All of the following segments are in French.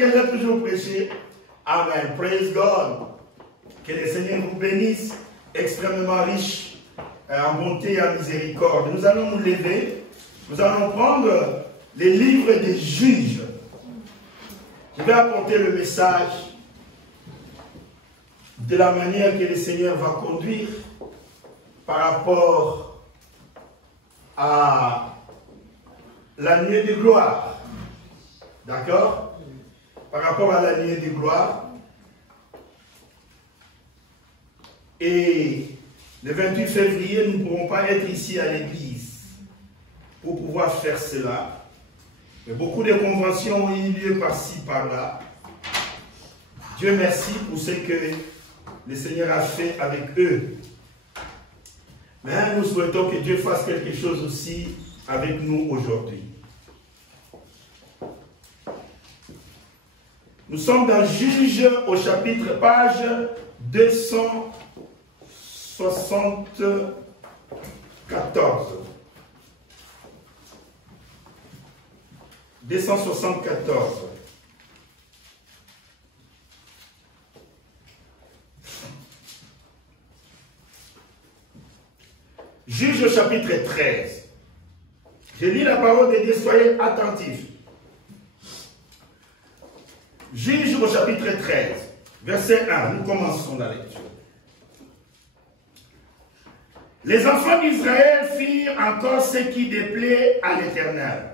que j'ai toujours prêché. Amen. Praise God. Que le Seigneur vous bénisse, extrêmement riche en bonté et en miséricorde. Nous allons nous lever. Nous allons prendre les livres des juges. Je vais apporter le message de la manière que le Seigneur va conduire par rapport à la nuée de gloire. D'accord? Par rapport à la nuée de gloire. Et le 28 février, nous ne pourrons pas être ici à l'église pour pouvoir faire cela. Mais beaucoup de conventions ont eu lieu par-ci, par-là. Dieu merci pour ce que le Seigneur a fait avec eux. Mais nous souhaitons que Dieu fasse quelque chose aussi avec nous aujourd'hui. Nous sommes dans Juge au chapitre, page 274. 274. Juge au chapitre 13. Je lis la parole de Dieu, soyez attentifs. Juge au chapitre 13, verset 1, nous commençons la lecture. Les enfants d'Israël firent encore ce qui déplaît à l'Éternel.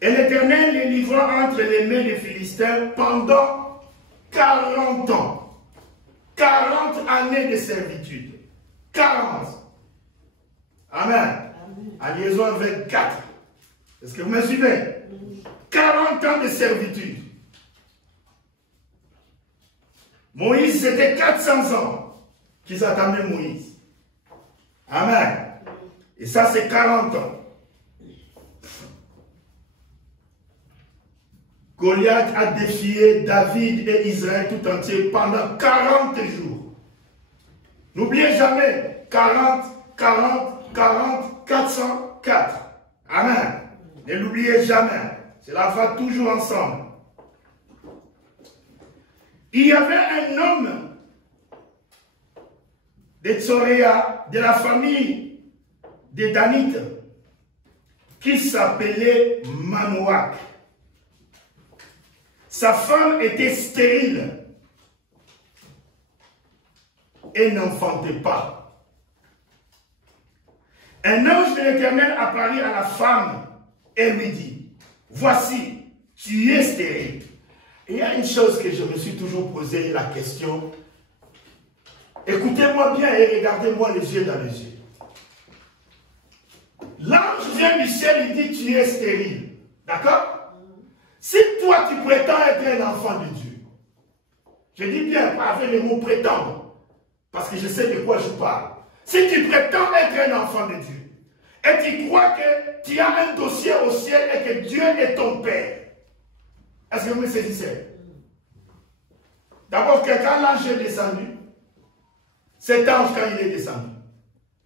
Et l'Éternel les livra entre les mains des Philistins pendant 40 ans. 40 années de servitude. 40. Amen. En liaison avec 4. Est-ce que vous me suivez? 40 ans de servitude. Moïse, c'était 400 ans qu'ils attendaient Moïse. Amen. Et ça, c'est 40 ans. Goliath a défié David et Israël tout entier pendant 40 jours. N'oubliez jamais, 40, 40, 40, 404. Amen. Ne l'oubliez jamais. Cela va toujours ensemble. Il y avait un homme de Tsoréa, de la famille des Danites, qui s'appelait Manoach. Sa femme était stérile et n'enfantait pas. Un ange de l'Éternel apparut à la femme et lui dit, voici, tu es stérile. Et il y a une chose que je me suis toujours posé la question. Écoutez-moi bien et regardez-moi les yeux dans les yeux. L'ange vient du ciel, il dit tu es stérile. D'accord? Si toi tu prétends être un enfant de Dieu, je dis bien, pas avec les mots prétendre, parce que je sais de quoi je parle. Si tu prétends être un enfant de Dieu, et tu crois que tu as un dossier au ciel et que Dieu est ton Père, est-ce que vous me saisissez? D'abord, quand l'ange est descendu, cet ange, quand il est descendu,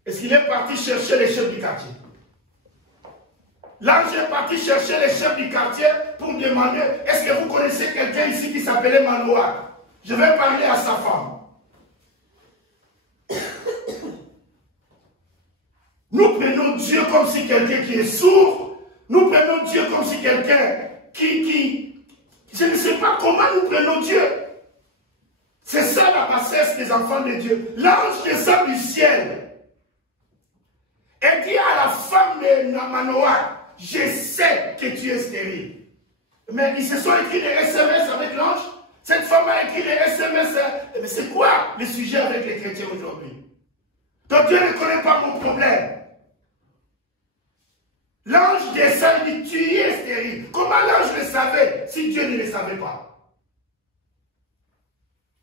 est-ce qu'il est parti chercher les chefs du quartier? L'ange est parti chercher les chefs du quartier pour me demander, est-ce que vous connaissez quelqu'un ici qui s'appelait Manoach? Je vais parler à sa femme. Nous prenons Dieu comme si quelqu'un qui est sourd, nous prenons Dieu comme si quelqu'un je ne sais pas comment nous prenons Dieu. C'est ça la bassesse des enfants de Dieu. L'ange descend du ciel et dit à la femme de Manoach, je sais que tu es stérile. Mais ils se sont écrits des SMS avec l'ange. Cette femme a écrit des SMS. Mais c'est quoi le sujet avec les chrétiens aujourd'hui? Donc Dieu ne connaît pas mon problème. L'ange descend et dit, tu es stérile. Comment l'ange le savait si Dieu ne le savait pas?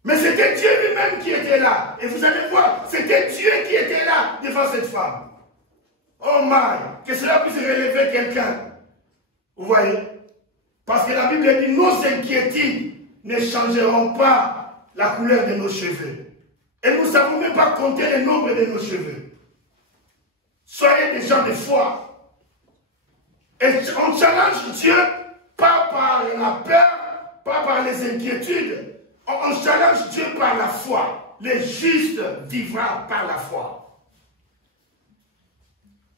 Mais c'était Dieu lui-même qui était là. Et vous allez voir, c'était Dieu qui était là devant cette femme. Oh my, que cela puisse relever quelqu'un. Vous voyez? Parce que la Bible dit, nos inquiétudes ne changeront pas la couleur de nos cheveux. Et nous ne savons même pas compter le nombre de nos cheveux. Soyez des gens de foi. Et on challenge Dieu, pas par la peur, pas par les inquiétudes. On challenge Dieu par la foi. Le juste vivra par la foi.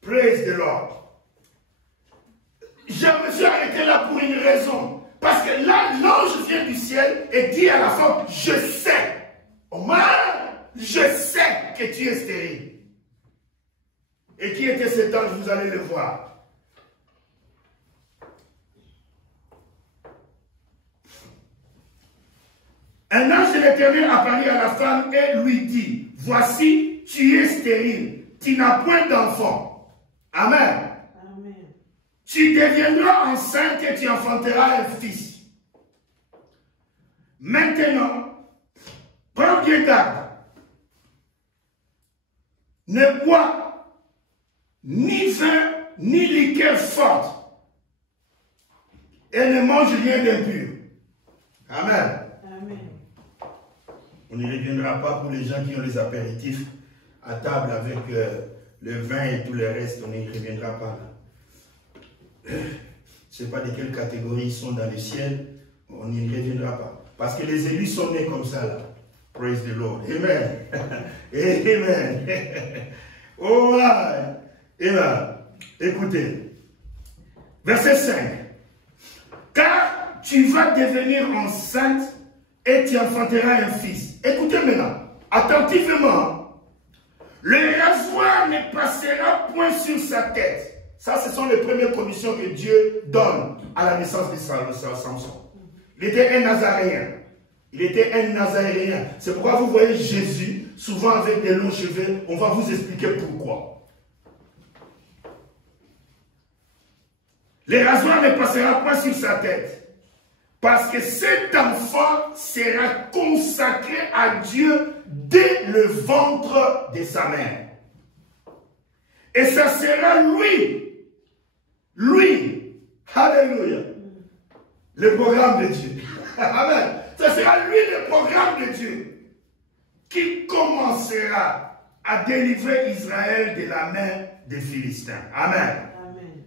Praise the Lord. Je me suis arrêté là pour une raison. Parce que là, l'ange vient du ciel et dit à la femme, je sais. Omar, je sais que tu es stérile. Et qui était cet ange? Vous allez le voir. Un ange de l'Éternel apparut à la femme et lui dit, voici, tu es stérile, tu n'as point d'enfant. Amen. Amen. Tu deviendras enceinte et tu enfanteras un fils. Maintenant, prends bien garde. Ne bois ni vin, ni liqueur forte. Et ne mange rien d'impur. Amen. Amen. On n'y reviendra pas pour les gens qui ont les apéritifs à table avec le vin et tout le reste. On n'y reviendra pas là. Je ne sais pas de quelle catégorie ils sont dans le ciel. On n'y reviendra pas. Parce que les élus sont nés comme ça là. Praise the Lord. Amen. Amen. Oh, amen. Écoutez. Verset 5. Car tu vas devenir enceinte et tu enfanteras un fils. Écoutez maintenant, attentivement. Le rasoir ne passera point sur sa tête. Ça, ce sont les premières conditions que Dieu donne à la naissance de Samson. Il était un Nazaréen. Il était un Nazaréen. C'est pourquoi vous voyez Jésus, souvent avec des longs cheveux. On va vous expliquer pourquoi. Le rasoir ne passera pas sur sa tête. Parce que cet enfant sera consacré à Dieu dès le ventre de sa mère. Et ça sera lui, alléluia, le programme de Dieu. Amen. Ça sera lui le programme de Dieu qui commencera à délivrer Israël de la main des Philistins. Amen. Amen.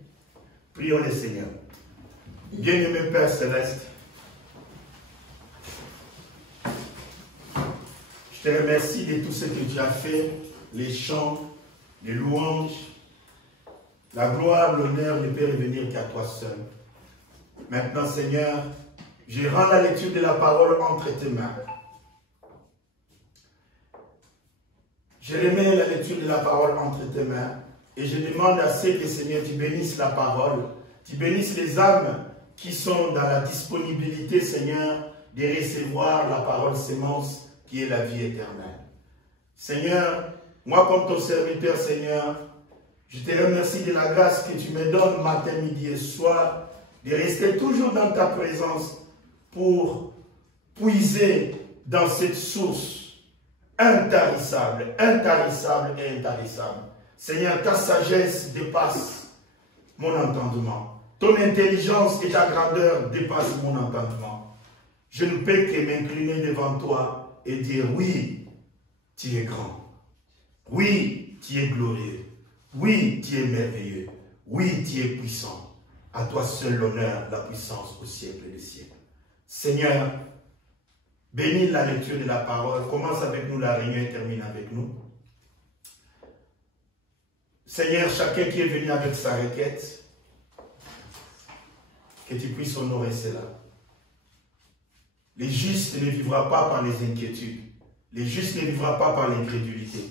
Prions le Seigneur. Bien-aimé Père Céleste, je te remercie de tout ce que tu as fait, les chants, les louanges. La gloire, l'honneur ne peut revenir qu'à toi seul. Maintenant, Seigneur, je rends la lecture de la parole entre tes mains. Je remets la lecture de la parole entre tes mains et je demande à ce que, Seigneur, tu bénisses la parole, tu bénisses les âmes qui sont dans la disponibilité, Seigneur, de recevoir la parole sémence qui est la vie éternelle. Seigneur, moi comme ton serviteur, Seigneur, je te remercie de la grâce que tu me donnes matin, midi et soir, de rester toujours dans ta présence pour puiser dans cette source intarissable, intarissable et intarissable. Seigneur, ta sagesse dépasse mon entendement. Ton intelligence et ta grandeur dépassent mon entendement. Je ne peux que m'incliner devant toi et dire oui, tu es grand. Oui, tu es glorieux. Oui, tu es merveilleux. Oui, tu es puissant. À toi seul l'honneur, la puissance au siècle des siècles. Seigneur, bénis la lecture de la parole. Commence avec nous la réunion et termine avec nous. Seigneur, chacun qui est venu avec sa requête, que tu puisses honorer cela. Les justes ne vivra pas par les inquiétudes. Les justes ne vivra pas par l'incrédulité.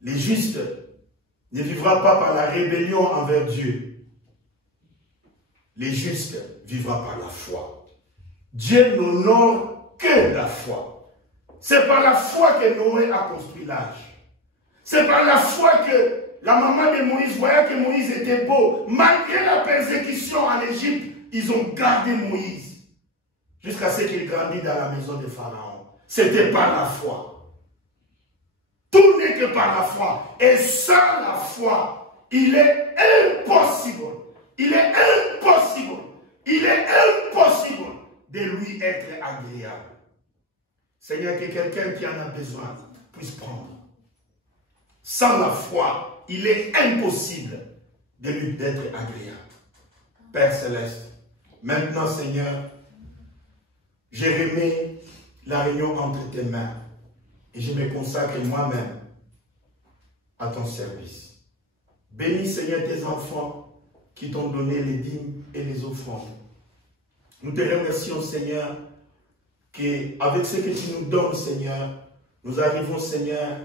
Les justes ne vivra pas par la rébellion envers Dieu. Les justes vivra par la foi. Dieu n'honore que la foi. C'est par la foi que Noé a construit l'arche. C'est par la foi que la maman de Moïse voyait que Moïse était beau. Malgré la persécution en Égypte, ils ont gardé Moïse. Jusqu'à ce qu'il grandisse dans la maison de Pharaon. C'était par la foi. Tout n'est que par la foi. Et sans la foi, il est impossible. Il est impossible. Il est impossible de lui être agréable. Seigneur, que quelqu'un qui en a besoin puisse prendre. Sans la foi, il est impossible de lui d'être agréable. Père Céleste, maintenant, Seigneur, j'ai remis la réunion entre tes mains et je me consacre moi-même à ton service. Bénis, Seigneur, tes enfants qui t'ont donné les dîmes et les offrandes. Nous te remercions, Seigneur, qu'avec ce que tu nous donnes, Seigneur, nous arrivons, Seigneur,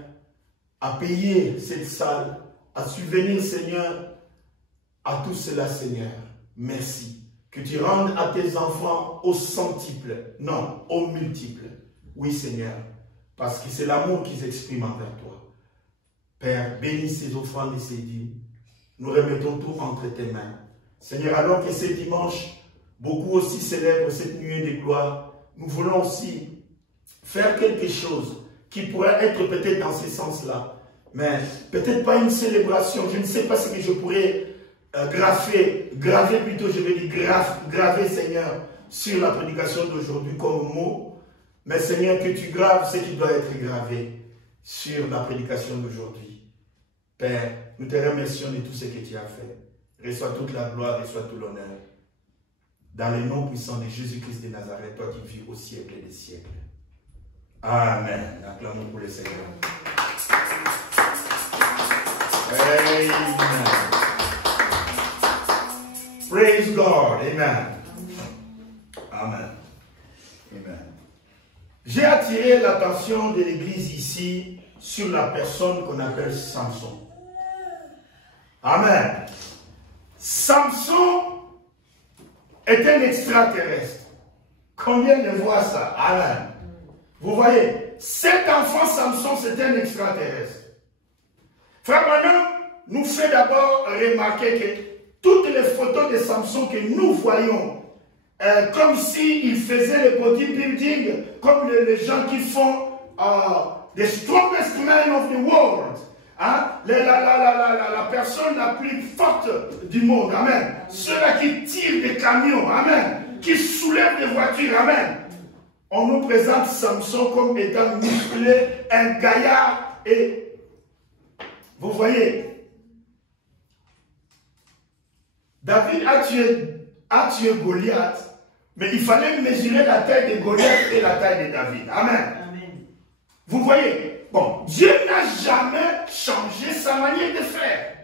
à payer cette salle, à subvenir, Seigneur, à tout cela, Seigneur. Merci. Que tu rendes à tes enfants au centuple, non, au multiple. Oui, Seigneur, parce que c'est l'amour qu'ils expriment envers toi. Père, bénis ces offrandes et ces dîmes. Nous remettons tout entre tes mains. Seigneur, alors que ce dimanche, beaucoup aussi célèbrent cette nuée de gloire, nous voulons aussi faire quelque chose qui pourrait être peut-être dans ce sens-là. Mais peut-être pas une célébration. Je ne sais pas ce que je pourrais graver plutôt, je vais dire graver, Seigneur, sur la prédication d'aujourd'hui comme mot. Mais Seigneur, que tu graves ce qui doit être gravé sur la prédication d'aujourd'hui. Père, nous te remercions de tout ce que tu as fait. Reçois toute la gloire, reçois tout l'honneur. Dans le nom puissant de Jésus-Christ de Nazareth, toi qui vis au siècle des siècles. Amen. Acclamons pour le Seigneur. Amen. Praise God. Amen. Amen. Amen. J'ai attiré l'attention de l'Église ici sur la personne qu'on appelle Samson. Amen. Samson est un extraterrestre. Combien de voient ça? Amen. Vous voyez, cet enfant Samson, c'est un extraterrestre. Frère Branham nous fait d'abord remarquer que toutes les photos de Samson que nous voyons, comme s'il faisait le bodybuilding, comme les gens qui font the strongest man of the world, hein? La personne la plus forte du monde, amen. Ceux-là qui tirent des camions, amen, qui soulèvent des voitures, amen. On nous présente Samson comme étant musclé, un gaillard, et vous voyez, David a tué Goliath, mais il fallait mesurer la taille de Goliath et la taille de David. Amen. Amen. Vous voyez, bon, Dieu n'a jamais changé sa manière de faire.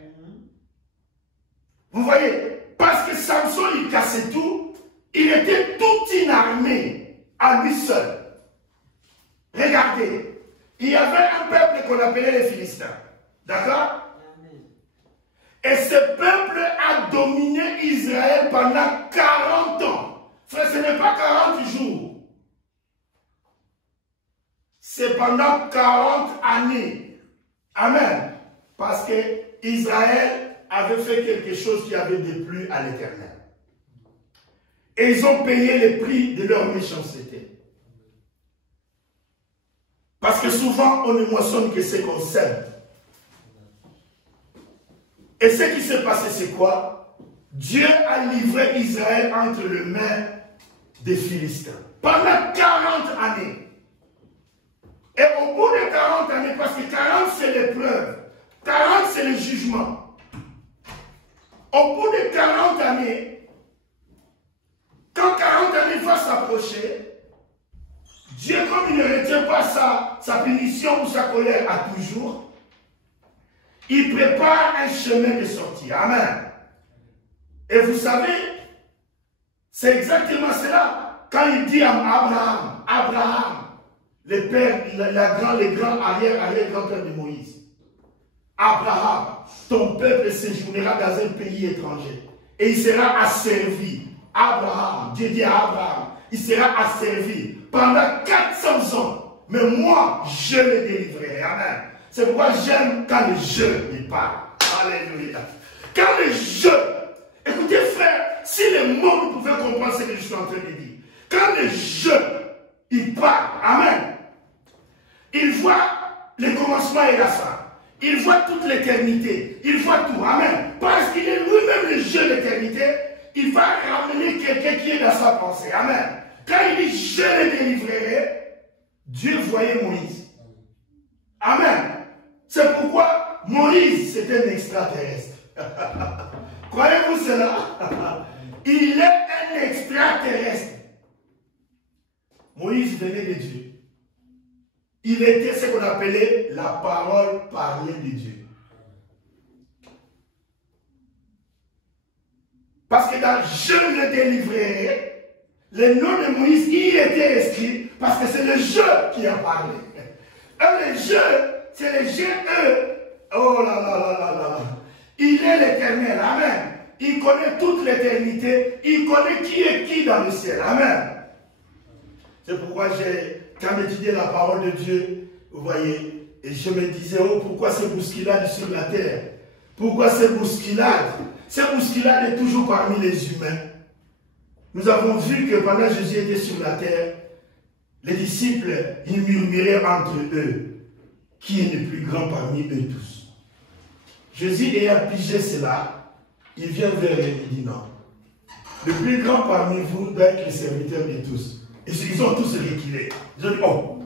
Vous voyez, parce que Samson, il cassait tout, il était toute une armée à lui seul. Regardez, il y avait un peuple qu'on appelait les Philistins. D'accord? Et ce peuple a dominé Israël pendant 40 ans. Frère, ce n'est pas 40 jours. C'est pendant 40 années. Amen. Parce que Israël avait fait quelque chose qui avait déplu à l'Éternel. Et ils ont payé le prix de leur méchanceté. Parce que souvent, on ne moissonne que ce qu'on sème. Et ce qui s'est passé, c'est quoi? Dieu a livré Israël entre les mains des Philistins. Pendant 40 années. Et au bout de 40 années, parce que 40 c'est l'épreuve, 40 c'est le jugement. Au bout de 40 années, quand 40 années vont s'approcher, Dieu, comme il ne retient pas sa punition ou sa colère à toujours, il prépare un chemin de sortie. Amen. Et vous savez, c'est exactement cela. Quand il dit à Abraham, le père, les grands arrière-grand-père de Moïse, Abraham, ton peuple séjournera dans un pays étranger et il sera asservi. Abraham, Dieu dit à Abraham, il sera asservi pendant 400 ans. Mais moi, je le délivrerai. Amen. C'est pourquoi j'aime quand le je il parle. Alléluia. Quand le je, écoutez frère, si les mots vous pouvez comprendre ce que je suis en train de dire. Quand le je, il parle. Amen. Il voit le commencement et la fin. Il voit toute l'éternité. Il voit tout. Amen. Parce qu'il est lui-même le je de l'éternité. Il va ramener quelqu'un qui est dans sa pensée. Amen. Quand il dit je le délivrerai, Dieu voyait Moïse. Amen. C'est pourquoi Moïse, c'est un extraterrestre. Croyez-vous cela? Il est un extraterrestre. Moïse venait de Dieu. Il était ce qu'on appelait la parole parlée de Dieu. Parce que dans Je le délivrerai, le nom de Moïse y était inscrit parce que c'est le Je qui a parlé. Et le Je, c'est le Je-E. Oh là là là là là là. Il est l'Éternel. Amen. Il connaît toute l'éternité. Il connaît qui est qui dans le ciel. Amen. C'est pourquoi quand j'étudiais la parole de Dieu, vous voyez, et je me disais, oh, pourquoi ces bousculades sur la terre? Pourquoi ces bousculades? Ces bousculades est toujours parmi les humains. Nous avons vu que pendant que Jésus était sur la terre, les disciples, ils murmuraient entre eux, qui est le plus grand parmi eux tous? Jésus ayant pigé cela, il vient vers eux et il dit non. Le plus grand parmi vous doit être le serviteur de tous. Et ils ont tous reculé. Ils ont dit, oh,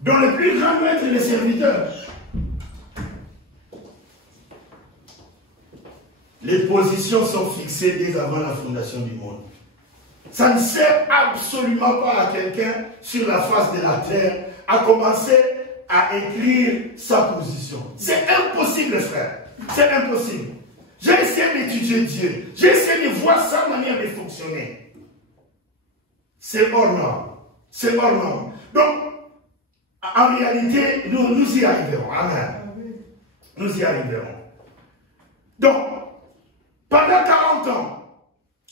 donc le plus grand doit être le serviteur. Les positions sont fixées dès avant la fondation du monde. Ça ne sert absolument pas à quelqu'un sur la face de la terre à commencer à écrire sa position. C'est impossible, frère. C'est impossible. J'ai essayé d'étudier Dieu. J'ai essayé de voir sa manière de fonctionner. C'est hors norme. C'est hors norme. Donc, en réalité, nous y arriverons. Amen. Nous y arriverons. Donc, pendant 40 ans,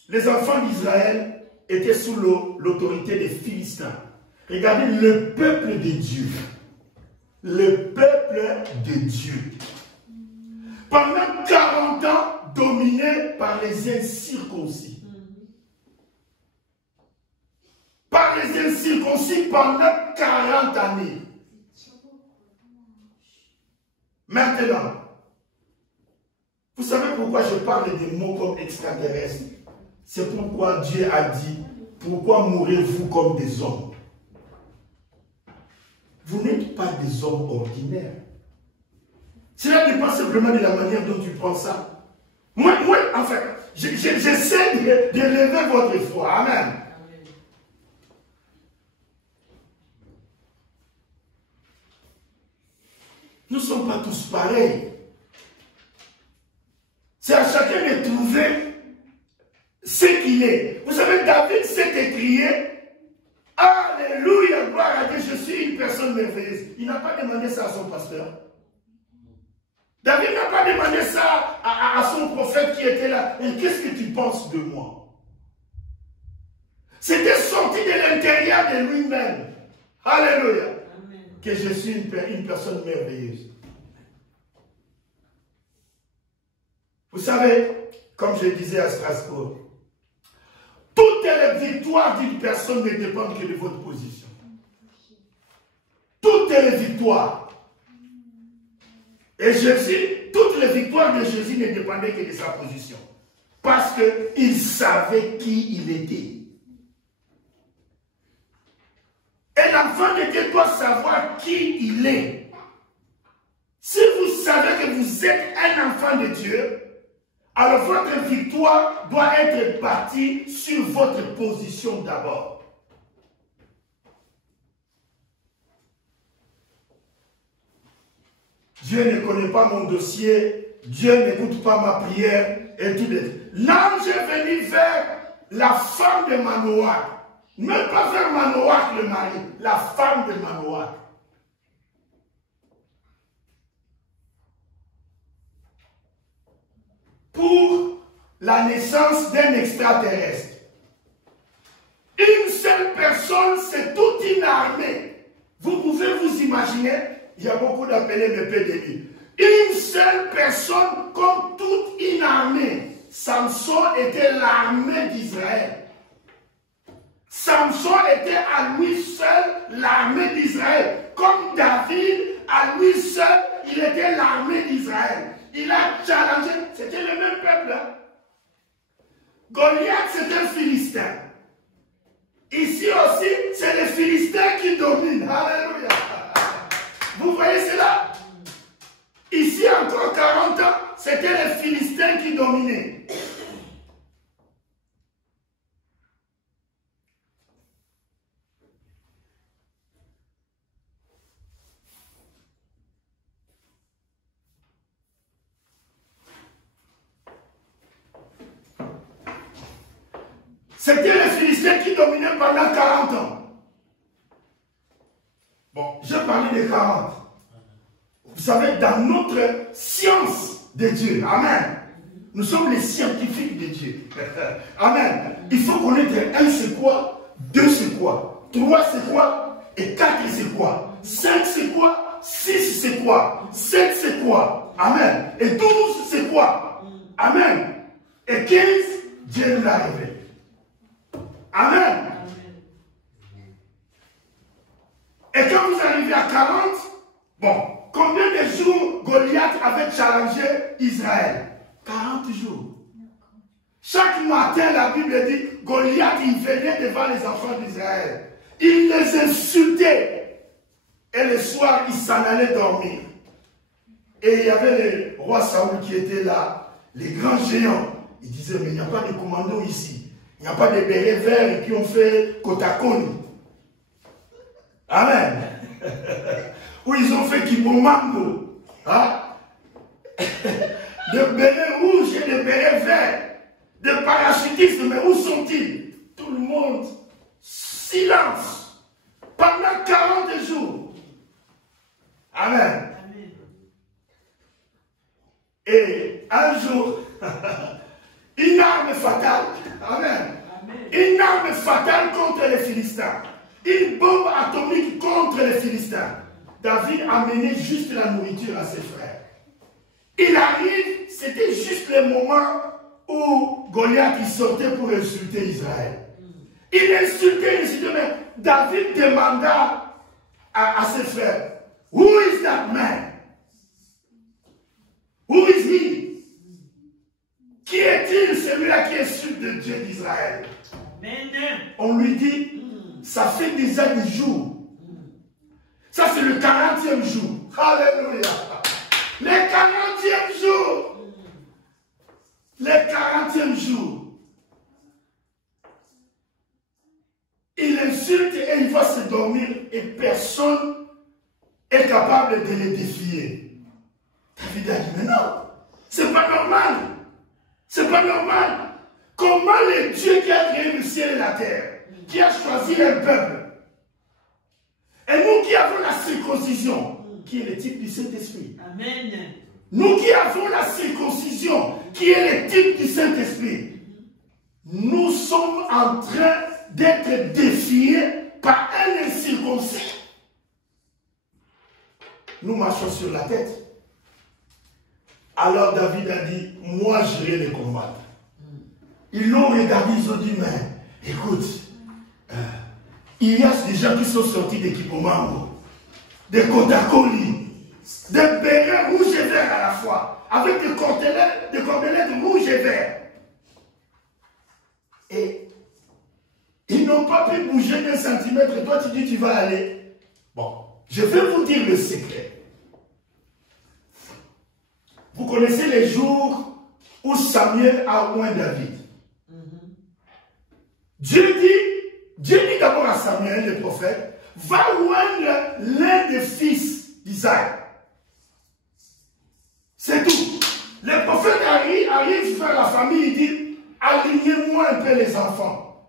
les enfants d'Israël étaient sous l'autorité des Philistins. Regardez le peuple de Dieu. Le peuple de Dieu. Pendant 40 ans, dominé par les incirconcis. Par les incirconcis pendant 40 années. Maintenant, vous savez pourquoi je parle des mots comme extraterrestres? C'est pourquoi Dieu a dit, pourquoi mourrez-vous comme des hommes? Vous n'êtes pas des hommes ordinaires. Cela dépend simplement de la manière dont tu prends ça. Moi en fait, j'essaie de lever votre foi. Amen. Nous ne sommes pas tous pareils. C'est à chacun de trouver ce qu'il est. Vous savez, David s'est écrié, alléluia, gloire à Dieu, je suis une personne merveilleuse. Il n'a pas demandé ça à son pasteur. David n'a pas demandé ça à son prophète qui était là. Et qu'est-ce que tu penses de moi? C'était sorti de l'intérieur de lui-même. Alléluia. Amen. Que je suis une personne merveilleuse. Vous savez, comme je disais à Strasbourg, toutes les victoires d'une personne ne dépendent que de votre position. Toutes les victoires. Et Jésus, toutes les victoires de Jésus ne dépendaient que de sa position. Parce qu'il savait qui il était. Et l'enfant de Dieu doit savoir qui il est. Si vous savez que vous êtes un enfant de Dieu, alors votre victoire doit être bâtie sur votre position d'abord. Dieu ne connaît pas mon dossier, Dieu n'écoute pas ma prière, et tout. L'ange est venu vers la femme de Manoach, même pas vers Manoach le mari, la femme de Manoach. Pour la naissance d'un extraterrestre. Une seule personne, c'est toute une armée. Vous pouvez vous imaginer, il y a beaucoup d'appelés de PDI. Une seule personne comme toute une armée. Samson était l'armée d'Israël. Samson était à lui seul l'armée d'Israël. Comme David, à lui seul, il était l'armée d'Israël. Il a challengé, c'était le même peuple. Hein? Goliath, c'est un Philistin. Ici aussi, c'est les Philistins qui dominent. Alléluia. Vous voyez cela? Ici, encore 40 ans, c'était les Philistins qui dominaient. C'était les Philistins qui dominaient pendant 40 ans. Bon, je parlais des 40. Vous savez, dans notre science de Dieu, amen, nous sommes les scientifiques de Dieu. Amen. Il faut connaître 1 c'est quoi, 2 c'est quoi, 3 c'est quoi, et 4 c'est quoi, 5 c'est quoi, 6 c'est quoi, 7 c'est quoi, amen, et 12 c'est quoi, amen, et 15, Dieu nous l'a révélé. Amen. Et quand vous arrivez à 40, bon, combien de jours Goliath avait challengé Israël? 40 jours. Chaque matin, la Bible dit, Goliath, il venait devant les enfants d'Israël. Il les insultait. Et le soir, il s'en allait dormir. Et il y avait le roi Saoul qui était là, les grands géants. Il disait, mais il n'y a pas de commando ici. Il n'y a pas de bérets verts qui ont fait Kotakoni. Amen. Où ils ont fait Kibomango. Hein? Des bérets rouges et des bérets verts. Des parachutistes, mais où sont-ils? Tout le monde, silence. Pendant 40 jours. Amen. Amen. Et un jour, une arme fatale. Amen. Amen. Une arme fatale contre les Philistins. Une bombe atomique contre les Philistins. David a mené juste la nourriture à ses frères. Il arrive, c'était juste le moment où Goliath il sortait pour insulter Israël. Il insultait, mais David demanda à ses frères, Who is that man? Who is he? Qui est-il celui-là qui insulte le Dieu d'Israël? On lui dit, ça fait déjà des jours. Ça c'est le 40e jour. Alléluia. Le 40e jour. Le 40e jour. Il insulte et il va se dormir et personne est capable de le défier. David a dit, mais non, c'est pas normal. C'est pas normal. Comment le Dieu qui a créé le ciel et la terre, qui a choisi un peuple, et nous qui avons la circoncision, qui est le type du Saint-Esprit. Amen. Nous qui avons la circoncision, qui est le type du Saint-Esprit, nous sommes en train d'être défiés par un incirconcis. Nous marchons sur la tête. Alors David a dit, moi je vais les combattre. Ils l'ont regardé, ils ont dit, mais écoute, il y a des gens qui sont sortis de Kipomango, de Kotakoli, des bérets rouges et verts à la fois, avec des cordelettes rouges et verts. Et ils n'ont pas pu bouger d'un centimètre. Et toi, tu dis, tu vas aller. Bon, je vais vous dire le secret. Vous connaissez les jours où Samuel a oint David. Dieu dit d'abord à Samuel, le prophète, va oindre l'un des fils d'Isaac. C'est tout. Le prophète arrive vers la famille, il dit, alignez-moi un peu les enfants.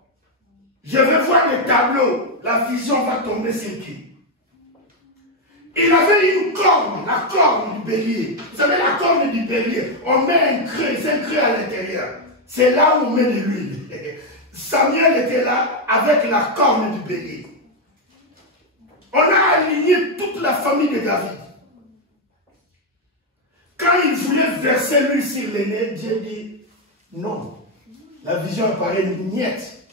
Je vais voir le tableau, la vision va tomber sur qui. Il avait une corne, la corne du bélier. Vous savez, la corne du bélier, on met un creux à l'intérieur. C'est là où on met de l'huile. Samuel était là avec la corne du bélier. On a aligné toute la famille de David. Quand il voulait verser l'huile sur l'aîné, Dieu dit non. La vision apparaît niette.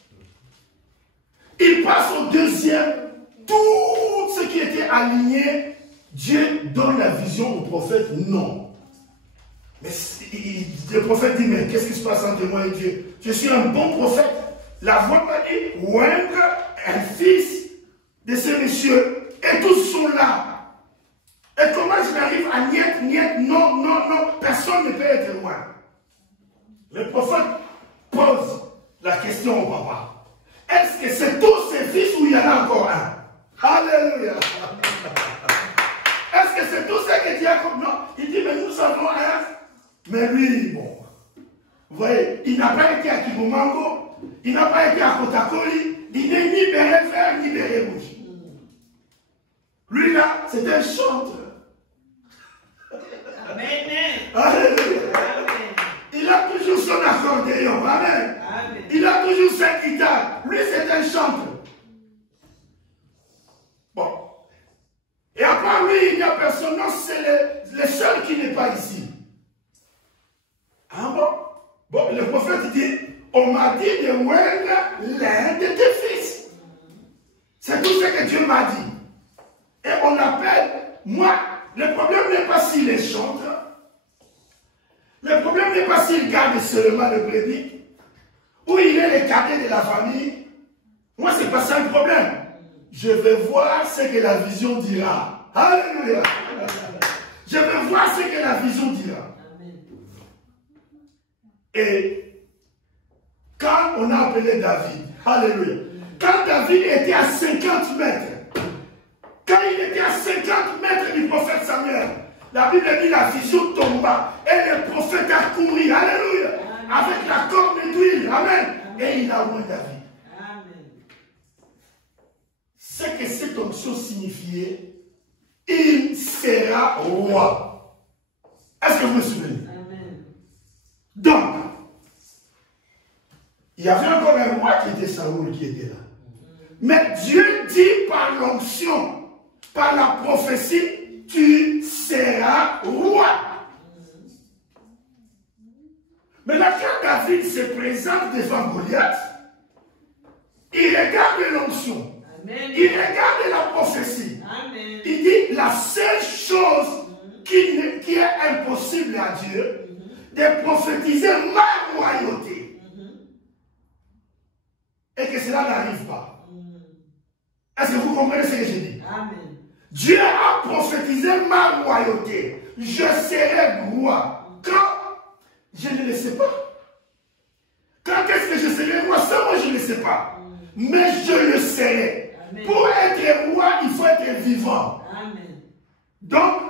Il passe au deuxième. Tout ce qui était aligné, Dieu donne la vision au prophète, non. Mais le prophète dit, mais qu'est-ce qui se passe entre moi et Dieu? Je suis un bon prophète. La voix m'a dit, oindre un fils de ce monsieur, et tous sont là. Et comment je n'arrive à niet, non, personne ne peut être loin. Le prophète pose la question au papa. Est-ce que c'est tous ses fils ou il y en a encore un? Alléluia. Est-ce que c'est tout ça que Dieu a comme non? Il dit, mais nous avons un. Mais lui, bon, vous voyez, il n'a pas été à Kibomango, il n'a pas été à Kotakoli, il n'est ni béret vert, ni béret rouge. Lui là, c'est un chanteur. Amen. Alléluia. Il a toujours son accordéon. Amen. Il a toujours sa guitare. Lui, c'est un chanteur. Bon. Et à part lui, il n'y a personne. Non, c'est le seul qui n'est pas ici. Ah bon? Bon, le prophète dit, on m'a dit de oindre l'un de tes fils. C'est tout ce que Dieu m'a dit. Et on appelle, moi, le problème n'est pas s'il est chanteur. Le problème n'est pas s'il garde seulement le brebis, ou il est le cadet de la famille. Moi, ce n'est pas ça le problème. Je veux voir ce que la vision dira. Alléluia. Je veux voir ce que la vision dira. Et quand on a appelé David, alléluia, quand David était à 50 mètres, quand il était à 50 mètres du prophète Samuel, la Bible dit la vision tomba et le prophète a couru, alléluia, avec la corne d'huile, amen, et il a oint David. Ce que cette onction signifiait, il sera roi. Est-ce que vous me souvenez? Donc, il y avait encore un roi qui était Saoul qui était là. Mais Dieu dit par l'onction, par la prophétie, tu seras roi. Mais là, quand David se présente devant Goliath, il regarde l'onction, il regarde la prophétie. Amen. Il dit la seule chose qui est impossible à Dieu, de prophétiser ma royauté. Et que cela n'arrive pas. Est-ce que vous comprenez ce que je dis? Amen. Dieu a prophétisé ma royauté. Je serai roi. Quand? Je ne le sais pas. Quand est-ce que je serai roi? Ça, moi, je ne le sais pas. Mais je le serai. Amen. Pour être roi, il faut être vivant. Amen. Donc,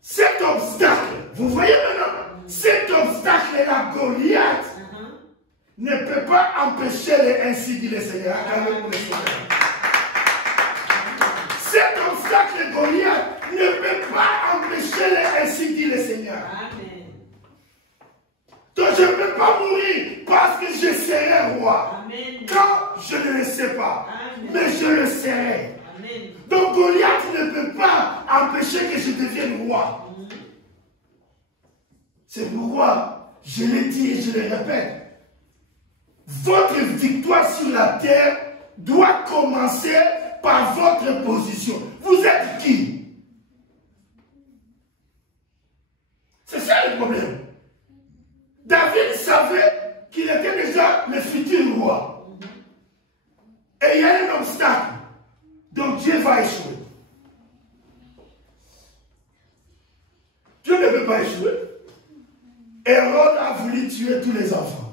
cet obstacle, vous voyez maintenant, cet obstacle-là, Goliath, ne peut pas empêcher ainsi dit le Seigneur. Cet obstacle, Goliath, ne peut pas empêcher ainsi dit le Seigneur. Donc je ne peux pas mourir parce que je serai roi. Amen. Quand je ne le sais pas, amen, mais je le serai. Amen. Donc Goliath ne peut pas empêcher que je devienne roi. C'est pourquoi je l'ai dit et je le répète. Votre victoire sur la terre doit commencer par votre position. Vous êtes qui? C'est ça le problème. David savait qu'il était déjà le futur roi. Et il y a un obstacle. Donc Dieu va échouer. Dieu ne peut pas échouer. Hérode a voulu tuer tous les enfants.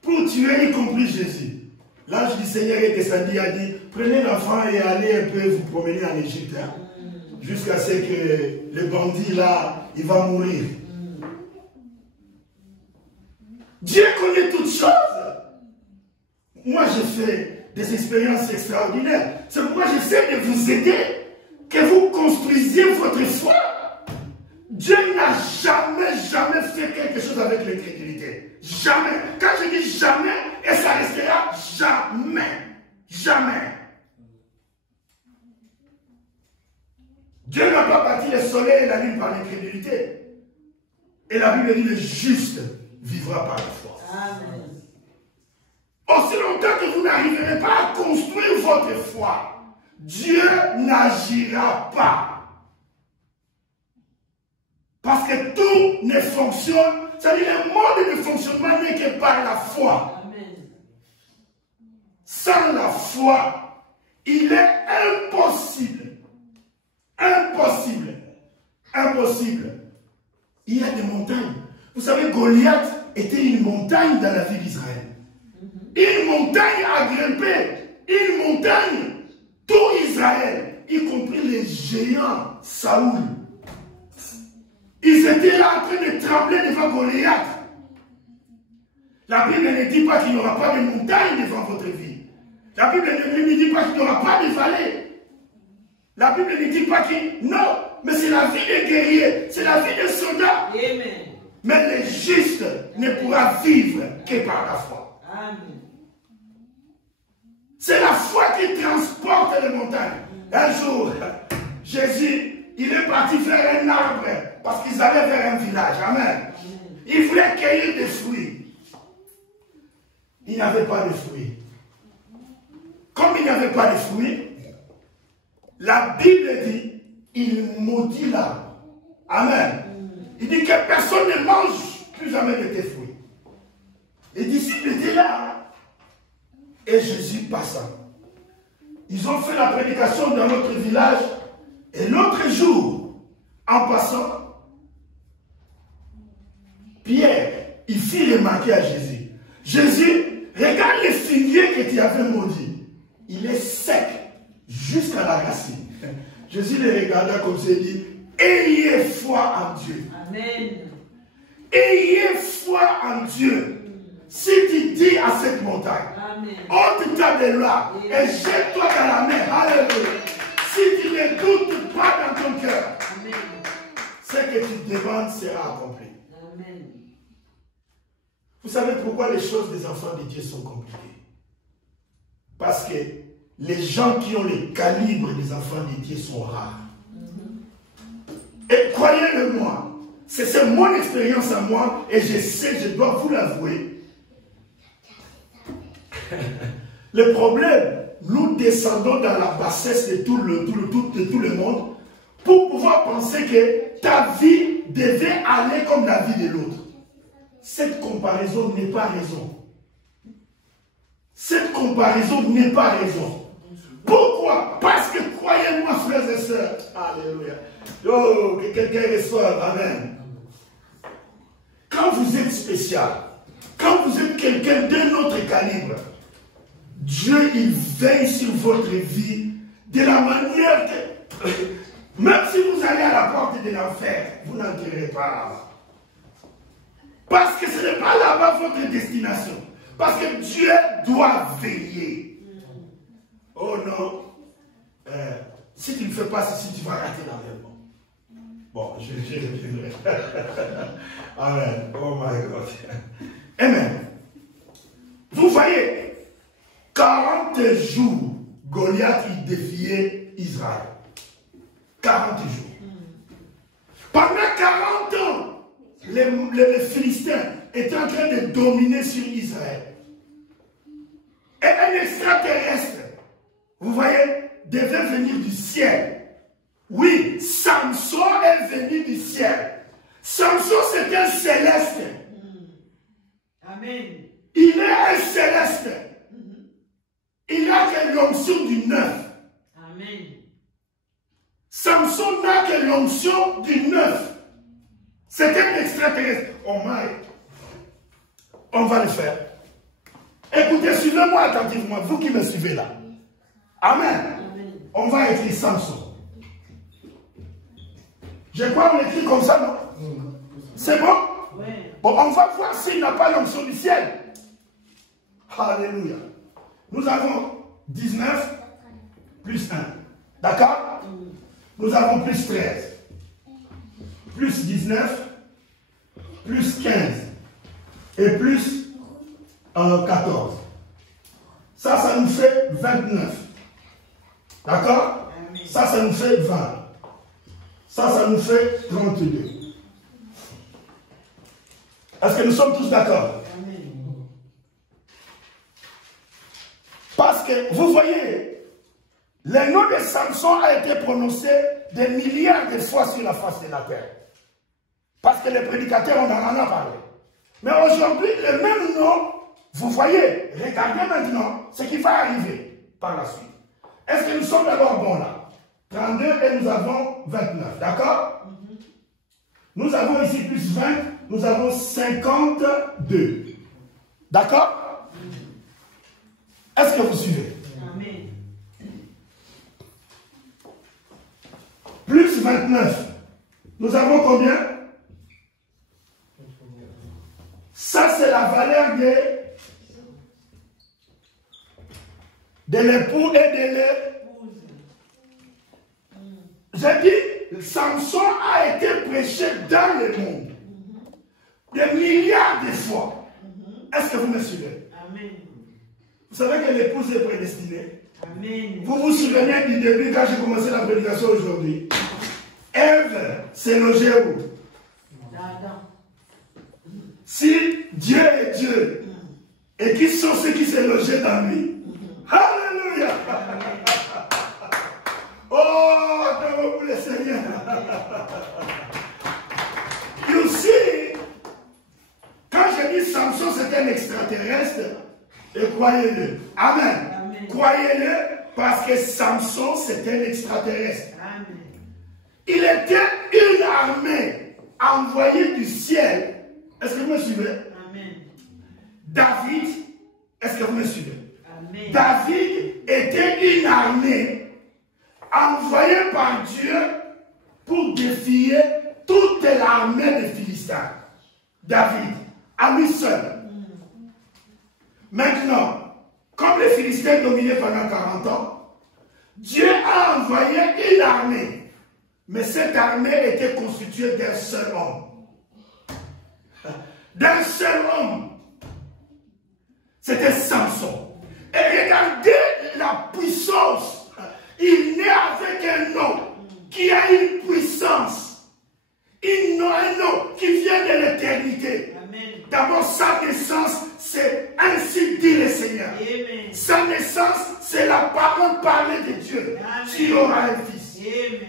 Pour tuer y compris Jésus. L'ange du Seigneur est descendu et a dit, prenez l'enfant et allez un peu vous promener en Égypte. Hein, jusqu'à ce que le bandit là, il va mourir. Dieu connaît toutes choses. Moi, j'ai fait des expériences extraordinaires. C'est pourquoi j'essaie de vous aider, que vous construisiez votre foi. Dieu n'a jamais fait quelque chose avec l'incrédulité. Jamais. Quand je dis jamais, et ça restera jamais. Jamais. Dieu n'a pas bâti le soleil et la lune par l'incrédulité. Et la Bible dit le juste vivra par la foi. Amen. Aussi longtemps que vous n'arriverez pas à construire votre foi, Dieu n'agira pas. Parce que tout ne fonctionne, c'est-à-dire le mode de fonctionnement n'est que par la foi. Amen. Sans la foi, il est impossible. Impossible. Impossible. Il y a des montagnes. Vous savez, Goliath était une montagne dans la vie d'Israël. Une montagne à grimper. Une montagne. Tout Israël, y compris les géants, Saoul. Ils étaient là en train de trembler devant Goliath. La Bible ne dit pas qu'il n'y aura pas de montagne devant votre vie. La Bible ne dit pas qu'il n'y aura pas de vallée. La Bible ne dit pas qu'il... Non, mais c'est la vie des guerriers, c'est la vie des soldats. Amen. Mais le juste ne pourra vivre que par la foi. Amen. C'est la foi qui transporte les montagnes. Un jour, Jésus, il est parti faire un arbre parce qu'ils allaient vers un village. Amen. Il voulait cueillir des fruits. Il n'y avait pas de fruits. Comme il n'y avait pas de fruits, la Bible dit, il maudit l'arbre. Amen. Il dit que personne ne mange plus jamais de tes fruits. Les disciples étaient là. Et Jésus passa. Ils ont fait la prédication dans notre village. Et l'autre jour, en passant, Pierre, il fit remarquer à Jésus. Jésus, regarde les figuiers que tu avais maudits. Il est sec jusqu'à la racine. Jésus les regarda comme ça et dit, ayez foi en Dieu. Amen. Ayez foi en Dieu. Si tu dis à cette montagne, ôte ta de là et jette-toi dans la mer. Alléluia. Si tu ne doutes pas dans ton cœur, ce que tu demandes sera accompli. Amen. Vous savez pourquoi les choses des enfants de Dieu sont compliquées? Parce que les gens qui ont le calibre des enfants de Dieu sont rares. Et croyez-le-moi, c'est mon expérience à moi, et je sais, je dois vous l'avouer. Le problème, nous descendons dans la bassesse de tout le monde pour pouvoir penser que ta vie devait aller comme la vie de l'autre. Cette comparaison n'est pas raison. Cette comparaison n'est pas raison. Pourquoi? Parce que croyez-moi, frères et sœurs, alléluia. Oh, que quelqu'un reçoive, amen. Quand vous êtes spécial, quand vous êtes quelqu'un d'un autre calibre, Dieu, il veille sur votre vie de la manière que, même si vous allez à la porte de l'enfer, vous n'entrerez pas là-bas. Parce que ce n'est pas là-bas votre destination. Parce que Dieu doit veiller. Oh non. Si tu ne fais pas ceci, tu vas rater l'enlèvement. Bon, je reviendrai. Amen. Oh my God. Amen. Vous voyez, 40 jours, Goliath, il défiait Israël. 40 jours. Pendant 40 ans, les Philistins étaient en train de dominer sur Israël. Et un extraterrestre, vous voyez, devait venir du ciel. Oui, Samson est venu du ciel. Samson, c'est un céleste. Amen. Il est un céleste. Il a que l'onction du neuf. Amen. Samson n'a que l'onction du neuf. C'est un extraterrestre. Oh my. On va le faire. Écoutez, suivez-moi attentivement, vous qui me suivez là. Amen. Amen. On va écrire Samson. Je crois qu'on écrit comme ça, non? C'est bon? Oui. Bon, on va voir s'il n'a pas l'onction du ciel. Alléluia. Nous avons 19 plus 1. D'accord? Nous avons plus 13. Plus 19. Plus 15. Et plus 14. Ça nous fait 29. D'accord? Ça nous fait 20. Ça nous fait 32. Est-ce que nous sommes tous d'accord? Parce que, vous voyez, le nom de Samson a été prononcé des milliards de fois sur la face de la terre. Parce que les prédicateurs, on en a parlé. Mais aujourd'hui, le même nom, vous voyez, regardez maintenant ce qui va arriver par la suite. Est-ce que nous sommes d'abord bons là? 32 et nous avons 29, d'accord? Nous avons ici plus 20, nous avons 52. D'accord? Est-ce que vous suivez? Amen. Plus 29. Nous avons combien? Ça, c'est la valeur de l'époux et de l'épouse. J'ai dit, Samson a été prêché dans le monde. Des milliards de fois. Est-ce que vous me suivez? Amen. Vous savez que l'épouse est prédestinée. Amen. Vous vous souvenez du début quand j'ai commencé la prédication aujourd'hui? Ève s'est logée où? Si Dieu est Dieu, et qui sont ceux qui s'est logés dans lui? Alléluia! Oh, acclamons pour le Seigneur! Et aussi, quand je dis Samson, c'est un extraterrestre, et croyez-le. Amen. Amen. Croyez-le, parce que Samson, c'est un extraterrestre. Amen. Il était une armée envoyée du ciel. Est-ce que vous me suivez? Amen. David, est-ce que vous me suivez? Amen. David était une armée envoyée par Dieu pour défier toute l'armée des Philistins. David, à lui seul. Maintenant, comme les Philistins dominaient pendant 40 ans, Dieu a envoyé une armée. Mais cette armée était constituée d'un seul homme. D'un seul homme. C'était Samson. Et regardez la puissance. Il naît avec un nom qui a une puissance. Un nom qui vient de l'éternité. D'abord, sa naissance, c'est ainsi dit le Seigneur. Amen. Sa naissance, c'est la parole parlée de Dieu. Amen. Tu auras un fils.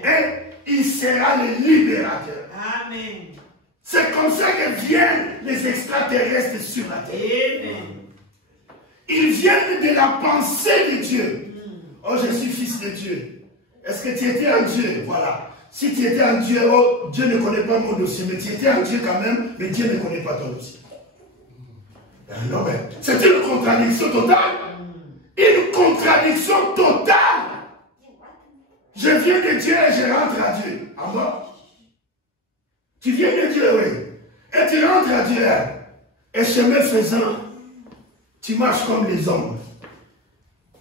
Amen. Et il sera le libérateur. Amen. C'est comme ça que viennent les extraterrestres sur la terre. Amen. Ils viennent de la pensée de Dieu. Oh, je suis fils de Dieu. Est-ce que tu étais un Dieu? Voilà. Si tu étais un Dieu, oh, Dieu ne connaît pas mon dossier. Mais tu étais un Dieu quand même, mais Dieu ne connaît pas ton dossier. Non, mais c'est une contradiction totale. Une contradiction totale. Je viens de Dieu et je rentre à Dieu. En moi. Tu viens de Dieu, oui. Et tu rentres à Dieu. Et chemin faisant, tu marches comme les hommes.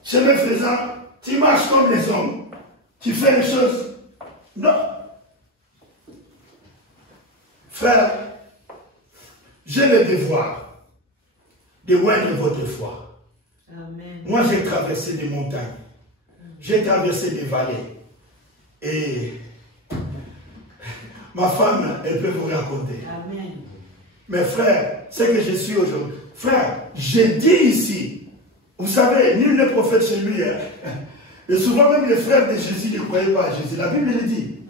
Chemin faisant, tu marches comme les hommes. Tu fais les choses. Non. Frère, j'ai le devoir de moindre votre foi. Amen. Moi, j'ai traversé des montagnes. J'ai traversé des vallées. Et ma femme, elle peut vous raconter. Amen. Mais frère, c'est que je suis aujourd'hui. Frère, j'ai dit ici, vous savez, nul n'est prophète chez lui. Hein? Et souvent même les frères de Jésus ne croyaient pas à Jésus. La Bible le dit.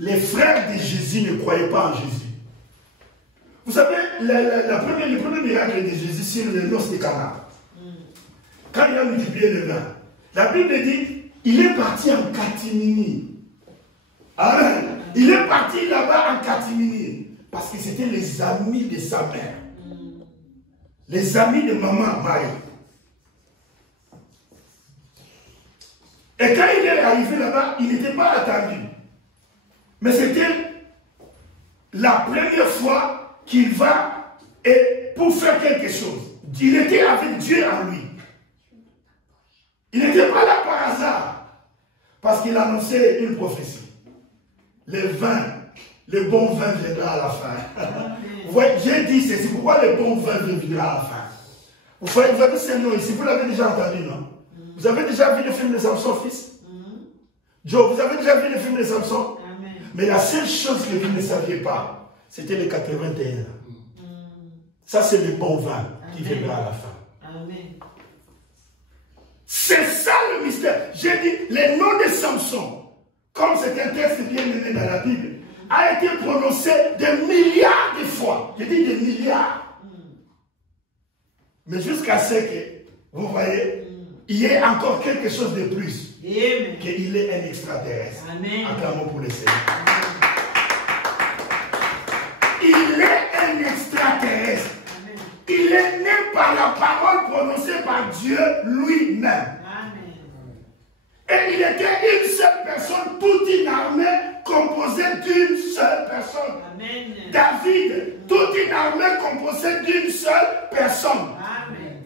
Les frères de Jésus ne croyaient pas en Jésus. Vous savez, le premier miracle de Jésus, c'est le noces de Cana. Quand il a multiplié le vin, la Bible dit, il est parti en catimini. Amen. Il est parti là-bas en catimini. Parce que c'était les amis de sa mère. Les amis de maman Marie. Et quand il est arrivé là-bas, il n'était pas attendu. Mais c'était la première fois qu'il va et pour faire quelque chose. Il était avec Dieu en lui. Il n'était pas là par hasard. Parce qu'il annonçait une prophétie. Le vin, le bon vin viendra à la fin. J'ai dit, c'est pourquoi le bon vin viendra à la fin. Vous avez ce nom ici, vous l'avez déjà entendu, non? Vous avez déjà vu le film de Samson, fils? Joe, vous avez déjà vu le film de Samson? Amen. Mais la seule chose que vous ne saviez pas, c'était le 81. Ça, c'est le bon vin qui viendra à la fin. Amen. C'est ça le mystère. J'ai dit, le nom de Samson, comme c'est un texte bien mené dans la Bible, a été prononcé des milliards de fois. J'ai dit des milliards. Mais jusqu'à ce que, vous voyez, il y ait encore quelque chose de plus. Qu'il est un extraterrestre. Acclamons pour le Seigneur. Il est un extraterrestre. Amen. Il est né par la parole prononcée par Dieu lui-même. Et il était une seule personne, toute une armée composée d'une seule personne. Amen. David, toute une armée composée d'une seule personne. Amen.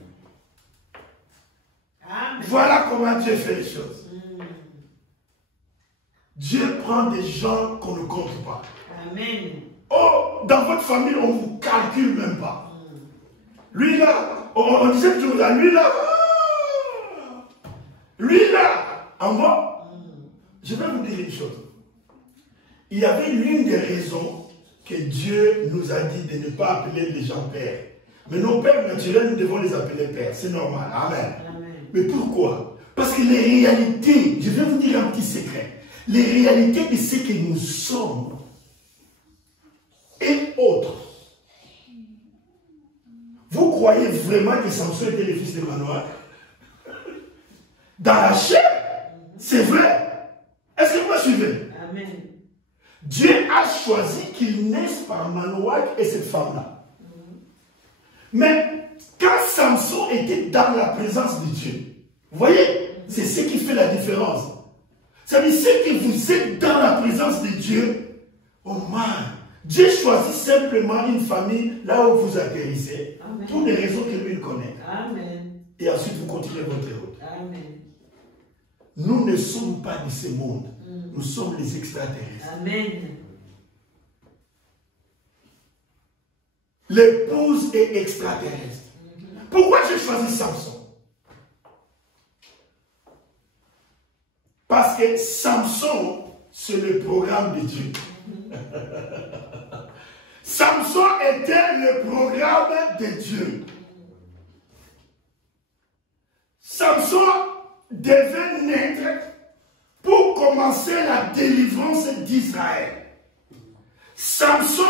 Amen. Voilà comment Dieu fait les choses. Dieu prend des gens qu'on ne compte pas. Amen. Oh, dans votre famille, on ne vous calcule même pas. Lui là, on disait toujours là, lui là, en bas. Je vais vous dire une chose. Il y avait l'une des raisons que Dieu nous a dit de ne pas appeler les gens pères. Mais nos pères naturels, nous devons les appeler pères. C'est normal. Amen. Amen. Mais pourquoi? Parce que les réalités, je vais vous dire un petit secret. Les réalités de ce que nous sommes et autres. Vous croyez vraiment que Samson était le fils de Manoah? Dans la chair, c'est vrai. Est-ce que vous me suivez? Amen. Dieu a choisi qu'il naisse par Manoah et cette femme-là. Mais quand Samson était dans la présence de Dieu, vous voyez, c'est ce qui fait la différence. Ça veut dire, c'est que vous êtes dans la présence de Dieu, oh man, Dieu choisit simplement une famille là où vous atterrissez, Amen. pour des raisons que lui connaît. Amen. Et ensuite vous continuez votre route. Amen. Nous ne sommes pas de ce monde, nous sommes les extraterrestres. Amen. L'épouse est extraterrestre. Pourquoi j'ai choisi Samson? Parce que Samson, c'est le programme de Dieu. Samson était le programme de Dieu. Samson devait naître pour commencer la délivrance d'Israël. Samson,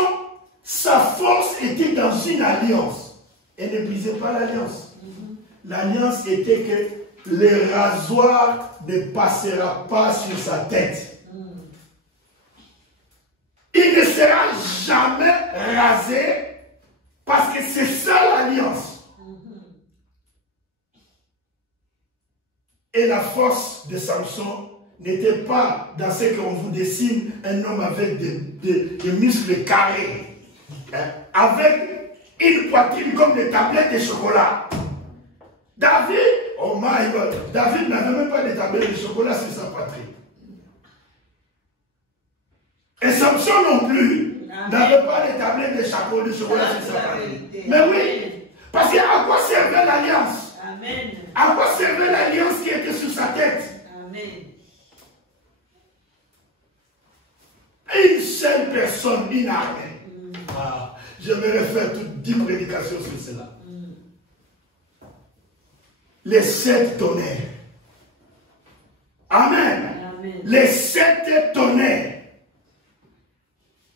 sa force était dans une alliance. Elle ne brisait pas l'alliance. L'alliance était que le rasoir ne passera pas sur sa tête. Il ne sera jamais rasé parce que c'est ça l'alliance. Et la force de Samson n'était pas dans ce qu'on vous dessine un homme avec des muscles carrés, hein, avec une poitrine comme des tablettes de chocolat. David, oh my God, David n'avait même pas de tablettes de chocolat sur sa poitrine. Et Samson non plus n'avait pas de tablettes de chocolat sur sa poitrine. Mais oui, parce qu'à quoi servait l'alliance? Amen. À quoi servait l'alliance qui était sur sa tête? Amen. Une seule personne, une armée. Ah, j'aimerais faire toutes 10 prédications sur cela. Les 7 tonnerres. Amen. Amen. Les 7 tonnerres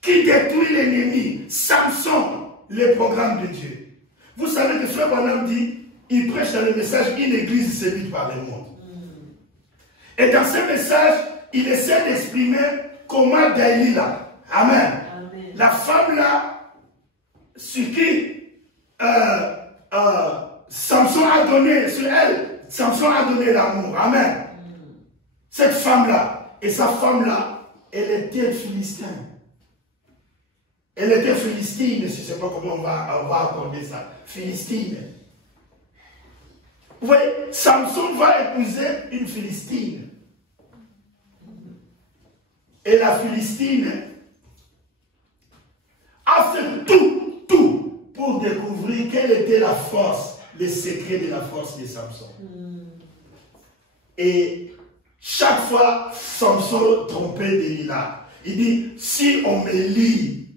qui détruisent l'ennemi. Samson, le programme de Dieu. Vous savez que Frère Branham dit, il prêche dans le message, une église séduite par le monde. Et dans ce message, il essaie d'exprimer comment Dalila, amen, Amen. la femme là, sur qui Samson a donné, sur elle, Samson a donné l'amour, amen. Cette femme là, et sa femme là, elle était philistine. Elle était philistine, je ne sais pas comment on va accorder ça, philistine. Vous voyez, Samson va épouser une Philistine. Et la Philistine a fait tout pour découvrir quelle était la force, les secrets de la force de Samson. Et chaque fois, Samson trompait Delilah. Il dit, si on me lie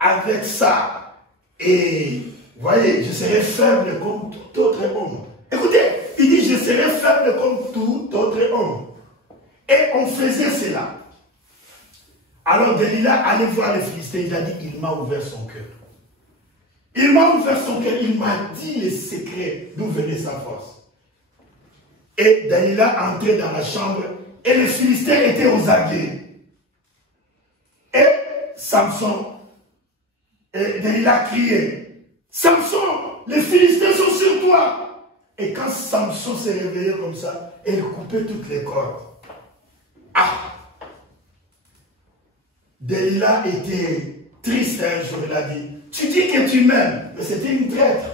avec ça, et vous voyez, je serai faible comme tout autre homme. Écoutez, il dit, je serai faible comme tout autre homme. Et on faisait cela. Alors Delilah allait voir les Philistins, il a dit, il m'a ouvert son cœur. Il m'a ouvert son cœur, il m'a dit les secrets d'où venait sa force. Et Delilah entrait dans la chambre et les Philistins étaient aux aguets. Et Samson, et Delilah criait, Samson, les Philistins sont sur toi. Et quand Samson s'est réveillé comme ça, elle coupait toutes les cordes. Ah! Delilah était triste un jour, il a dit, tu dis que tu m'aimes, mais c'était une traître,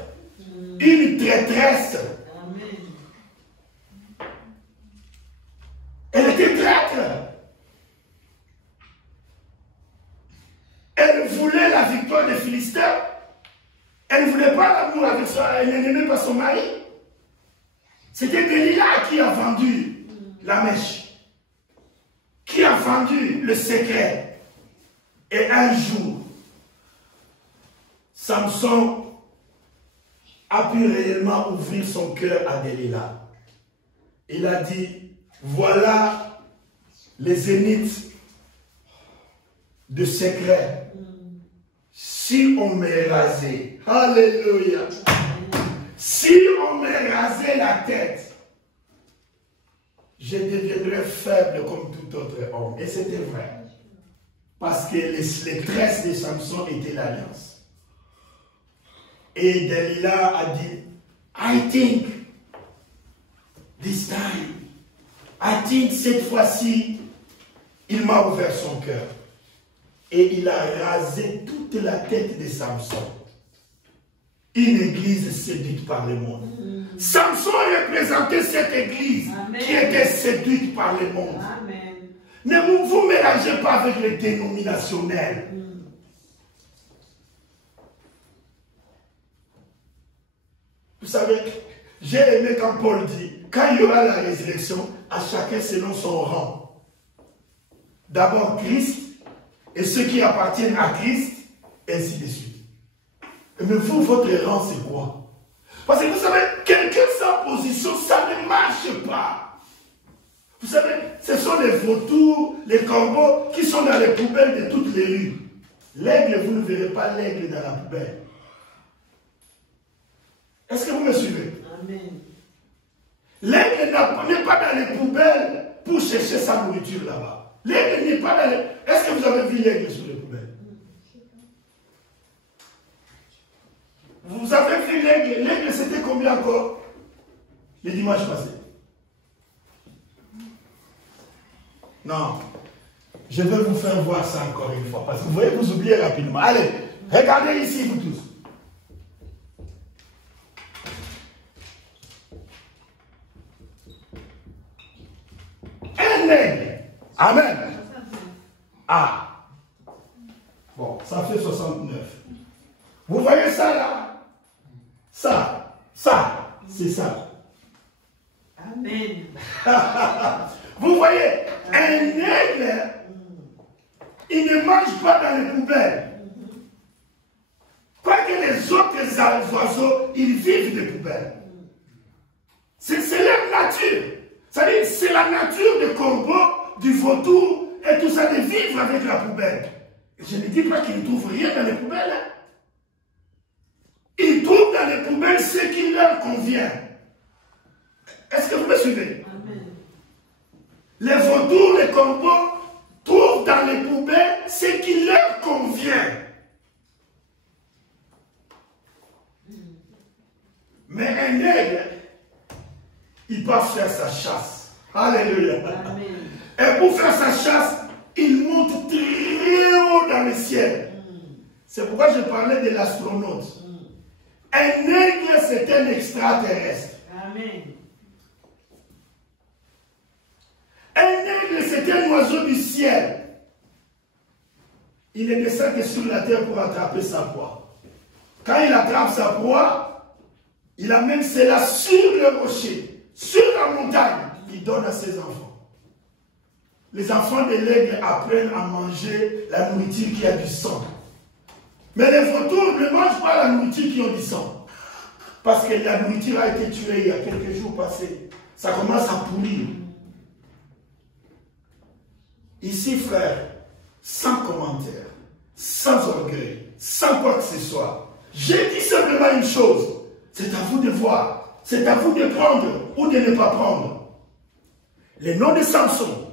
une traîtresse. Elle était traître. Elle voulait la victoire des Philistins. Elle ne voulait pas l'amour avec ça, elle n'aimait pas son mari. C'était Delilah qui a vendu la mèche, qui a vendu le secret. Et un jour, Samson a pu réellement ouvrir son cœur à Delilah. Il a dit, voilà les zéniths de secret. Si on me rasait, alléluia, si on me rasait la tête, je deviendrais faible comme tout autre homme. Et c'était vrai. Parce que les tresses de Samson étaient l'alliance. Et Delilah a dit, I think this time, I think cette fois-ci, il m'a ouvert son cœur. Et il a rasé toute la tête de Samson. Une église séduite par le monde. Samson représentait cette église qui était séduite par le monde. Ne vous mélangez pas avec les dénominationnels. Vous savez, j'ai aimé quand Paul dit, quand il y aura la résurrection, à chacun selon son rang. D'abord Christ, et ceux qui appartiennent à Christ, ainsi de suite. Mais vous, votre rang, c'est quoi? Parce que vous savez, quelqu'un sans position, ça ne marche pas. Vous savez, ce sont les vautours, les corbeaux qui sont dans les poubelles de toutes les rues. L'aigle, vous ne verrez pas l'aigle dans la poubelle. Est-ce que vous me suivez? Amen. L'aigle n'est pas dans les poubelles pour chercher sa nourriture là-bas. L'aigle n'est pas dans les... Est-ce que vous avez vu l'aigle sur les poubelles? Vous avez vu l'aigle? L'aigle, c'était combien encore? Le dimanche passé. Non. Je vais vous faire voir ça encore une fois. Parce que vous voyez, vous oubliez rapidement. Allez, regardez ici, vous tous. Un aigle. Amen. Ah. Bon, ça fait 69. Vous voyez ça là? Ça, c'est ça. Amen. Vous voyez, un aigle, il ne mange pas dans les poubelles. Quoique les autres oiseaux, ils vivent des poubelles. C'est leur nature. C'est-à-dire, c'est la nature du corbeau, du vautour et tout ça de vivre avec la poubelle. Je ne dis pas qu'ils ne trouvent rien dans les poubelles. Ils trouvent dans les poubelles ce qui leur convient. Est-ce que vous me suivez? Amen. Les vautours, les corbeaux trouvent dans les poubelles ce qui leur convient. Mais un aigle, il peut faire sa chasse. Alléluia. Amen. Et pour faire sa chasse, il monte très haut dans le ciel. C'est pourquoi je parlais de l'astronaute. Un aigle, c'est un extraterrestre. Amen. Un aigle, c'est un oiseau du ciel. Il ne descend que sur la terre pour attraper sa proie. Quand il attrape sa proie, il amène cela sur le rocher, sur la montagne. Il donne à ses enfants. Les enfants de l'aigle apprennent à manger la nourriture qui a du sang. Mais les vautours ne mangent pas la nourriture qui a du sang. Parce que la nourriture a été tuée il y a quelques jours passés. Ça commence à pourrir. Ici, frère, sans commentaire, sans orgueil, sans quoi que ce soit, j'ai dit simplement une chose. C'est à vous de voir. C'est à vous de prendre ou de ne pas prendre. Le nom de Samson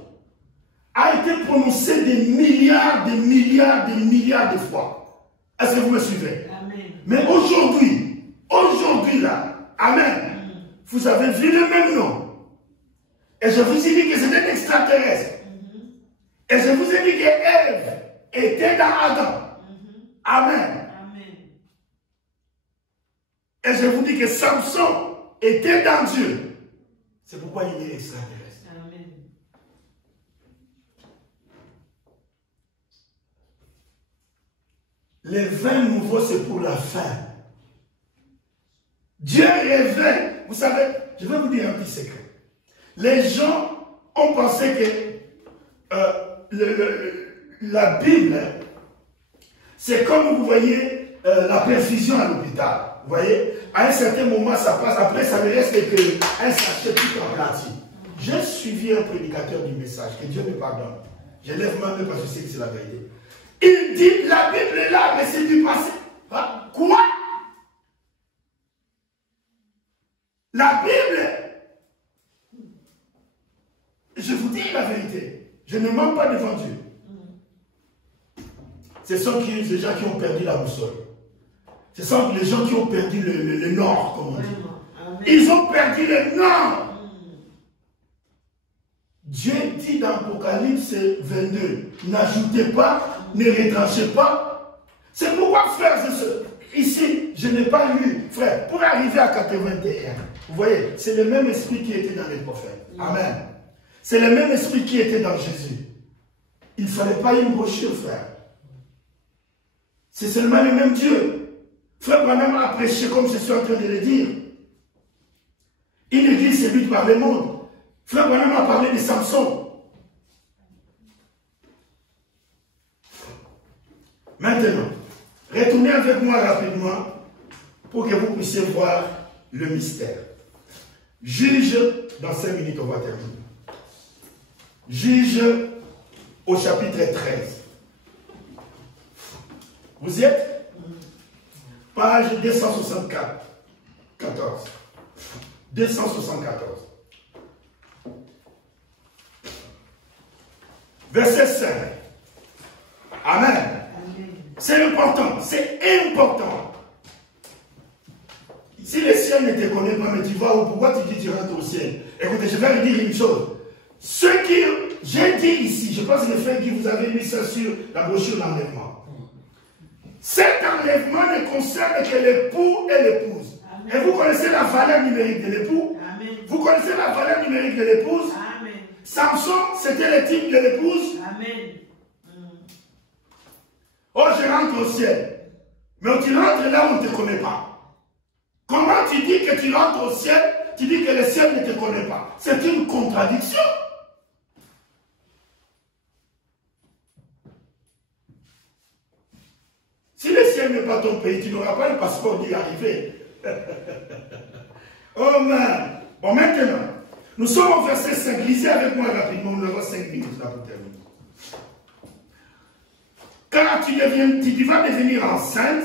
a été prononcé des milliards de fois. Est-ce que vous me suivez? Amen. Mais aujourd'hui là, amen, vous avez vu le même nom. Et je vous ai dit que c'est un extraterrestre. Et je vous ai dit que Ève était dans Adam. Amen. Amen. Et je vous dis que Samson était dans Dieu. C'est pourquoi il est extraterrestre. Amen. Les vins nouveaux, c'est pour la fin. Dieu révèle. Vous savez, je vais vous dire un petit secret. Les gens ont pensé que la Bible, c'est comme vous voyez la perfusion à l'hôpital. Vous voyez, à un certain moment, ça passe. Après, ça ne reste qu'un sachet tout en platine. J'ai suivi un prédicateur du message, que Dieu me pardonne. Je lève ma main parce que je sais que c'est la vérité. Il dit, la Bible est là, mais c'est du passé. Ah, quoi? La Bible, je vous dis la vérité, je ne mens pas devant Dieu. Ce sont les gens qui ont perdu la boussole. Ce sont les gens qui ont perdu le nord, comme on dit. Ils ont perdu le nord. Dieu dit dans Apocalypse 22, n'ajoutez pas, ne retranchez pas. C'est pourquoi, frères et sœurs, ici, je n'ai pas lu, frère, pour arriver à 81, vous voyez, c'est le même esprit qui était dans les prophètes. Amen. C'est le même esprit qui était dans Jésus. Il ne fallait pas une brochure, frère. C'est seulement le même Dieu. Frère Branham a prêché comme je suis en train de le dire. Une église séduite par le monde. Frère Branham a parlé de Samson. Maintenant, retournez avec moi rapidement pour que vous puissiez voir le mystère. Juge, dans 5 minutes on va terminer. Juge au chapitre 13. Vous y êtes? Page 264. 14. 274. Verset 5. Amen. C'est important. C'est important. Si le ciel ne te connaît pas, mais tu vas où? Pourquoi tu dis tu rentres au ciel? Écoutez, je vais vous dire une chose. Ce qui, j'ai dit ici, je pense que le fait que vous avez mis ça sur la brochure d'enlèvement. Cet enlèvement ne concerne que l'époux et l'épouse. Et vous connaissez la valeur numérique de l'époux? Vous connaissez la valeur numérique de l'épouse? Samson, c'était le type de l'épouse? Amen. Oh, je rentre au ciel. Mais tu rentres là où on ne te connaît pas. Comment tu dis que tu rentres au ciel? Tu dis que le ciel ne te connaît pas. C'est une contradiction. Si le ciel n'est pas ton pays, tu n'auras pas le passeport d'y arriver. Oh man. Bon, maintenant, nous sommes au verset 5. Lisez avec moi rapidement, nous avons 5 minutes là pour terminer. Car tu vas devenir enceinte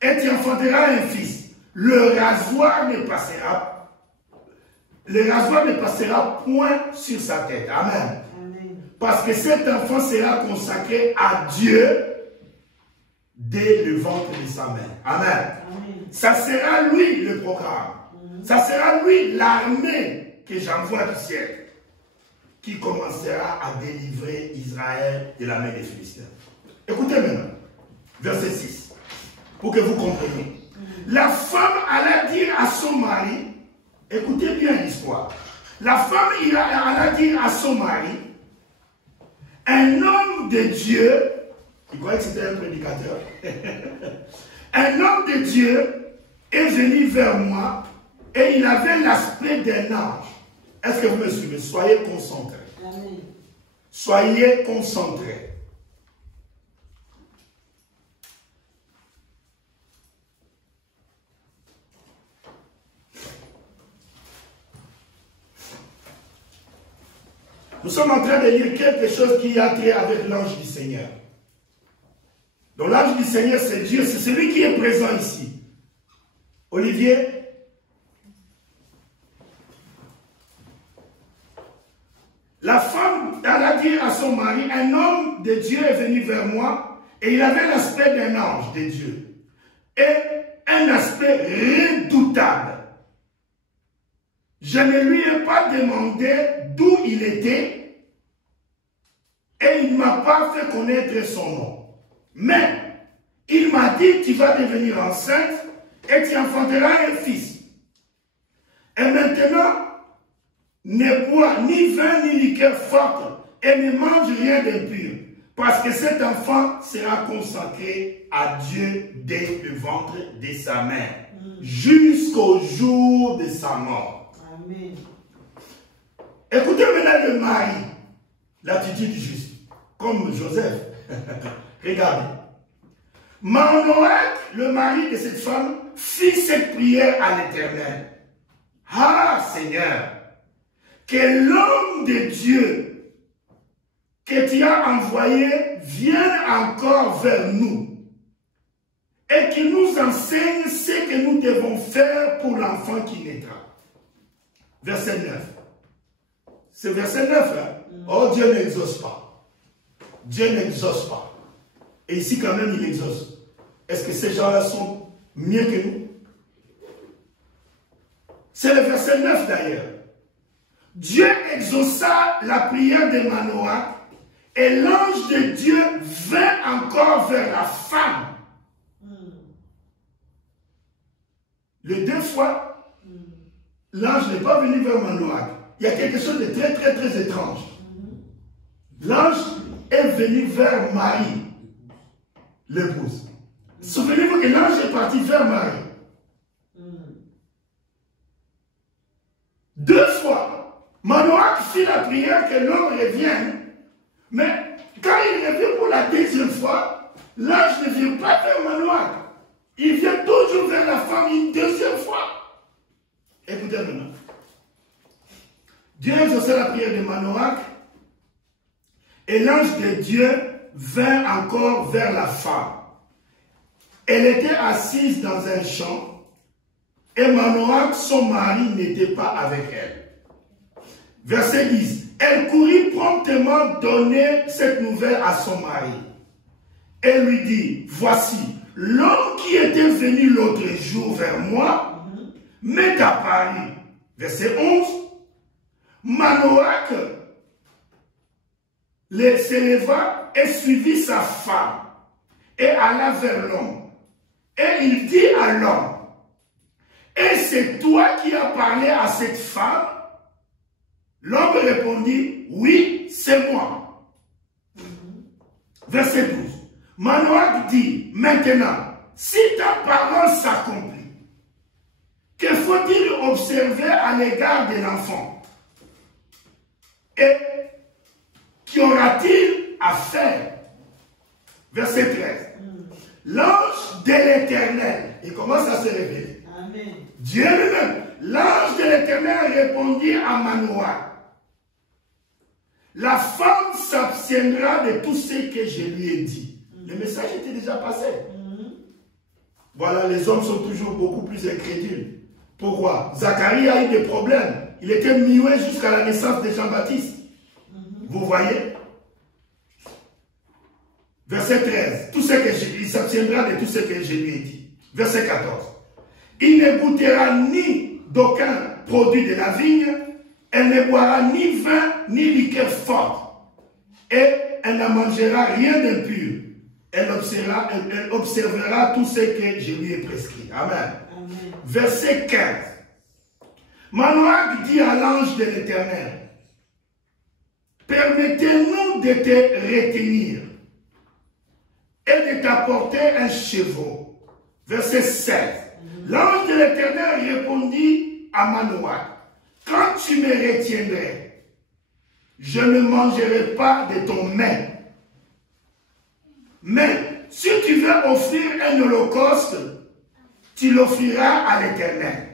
et tu enfanteras un fils. Le rasoir ne passera point sur sa tête. Amen. Amen. Parce que cet enfant sera consacré à Dieu dès le ventre de sa mère. Amen. Amen. Ça sera lui le programme. Ça sera lui l'armée que j'envoie du ciel qui commencera à délivrer Israël de la main des Philistins. Écoutez maintenant, verset 6, pour que vous compreniez. La femme alla dire à son mari, écoutez bien l'histoire. La femme alla dire à son mari, un homme de Dieu, il croyait que c'était un prédicateur, un homme de Dieu est venu vers moi et il avait l'aspect d'un ange. Est-ce que vous me suivez? Soyez concentrés. Amen. Soyez concentrés. Nous sommes en train de lire quelque chose qui a trait avec l'ange du Seigneur. Donc l'ange du Seigneur, c'est Dieu, c'est celui qui est présent ici. Olivier? La femme, elle a dit à son mari, un homme de Dieu est venu vers moi et il avait l'aspect d'un ange de Dieu. Et un aspect redoutable. Je ne lui ai pas demandé d'où il était et il ne m'a pas fait connaître son nom. Mais il m'a dit, tu vas devenir enceinte et tu enfanteras un fils. Et maintenant, ne bois ni vin ni liqueur forte et ne mange rien d'impur, parce que cet enfant sera consacré à Dieu dès le ventre de sa mère, jusqu'au jour de sa mort. Amen. Écoutez maintenant le mari, l'attitude juste, comme Joseph. Regardez. Manoach, le mari de cette femme, fit cette prière à l'Éternel. Ah Seigneur, que l'homme de Dieu que tu as envoyé vienne encore vers nous et qu'il nous enseigne ce que nous devons faire pour l'enfant qui naîtra. Verset 9. C'est verset 9 là. Oh, Dieu n'exauce pas. Dieu n'exauce pas. Et ici quand même il exauce. Est-ce que ces gens-là sont mieux que nous? C'est le verset 9 d'ailleurs. Dieu exauça la prière de Manoach et l'ange de Dieu vint encore vers la femme. Les deux fois, l'ange n'est pas venu vers Manoach. Il y a quelque chose de très très très étrange. L'ange est venu vers Marie, l'épouse. Souvenez-vous que l'ange est parti vers Marie. Deux fois, Manoach fit la prière que l'homme revienne, mais quand il revient pour la deuxième fois, l'ange ne vient pas vers Manoach. Il vient toujours vers la femme une deuxième fois. Écoutez maintenant. Dieu exauça la prière de Manoach et l'ange de Dieu vint encore vers la femme. Elle était assise dans un champ et Manoach, son mari, n'était pas avec elle. Verset 10. Elle courut promptement donner cette nouvelle à son mari. Elle lui dit, voici, l'homme qui était venu l'autre jour vers moi m'est apparu. Verset 11. Manoach s'éleva et suivit sa femme et alla vers l'homme. Et il dit à l'homme, et c'est toi qui as parlé à cette femme? L'homme répondit, oui, c'est moi. Verset 12. Manoach dit, maintenant, si ta parole s'accomplit, que faut-il observer à l'égard de l'enfant? Et qu'aura-t-il à faire? Verset 13. L'ange de l'Éternel, il commence à se révéler. Amen. Dieu lui-même, l'ange de l'Éternel répondit à Manoach, la femme s'abstiendra de tout ce que je lui ai dit. Le message était déjà passé. Voilà, les hommes sont toujours beaucoup plus incrédules. Pourquoi? Zacharie a eu des problèmes. Il était muet jusqu'à la naissance de Jean-Baptiste. Vous voyez? Verset 13. Il s'abstiendra de tout ce que je lui ai dit. Verset 14. Il ne goûtera ni d'aucun produit de la vigne, elle ne boira ni vin ni liqueur forte, et elle ne mangera rien d'impur. Elle observera tout ce que je lui ai prescrit. Amen. Amen. Verset 15. Manoach dit à l'ange de l'Éternel, permettez-nous de te retenir et de t'apporter un chevreau. Verset 16. L'ange de l'Éternel répondit à Manoach, quand tu me retiendrais, je ne mangerai pas de ton mets. Mais si tu veux offrir un holocauste, tu l'offriras à l'Éternel.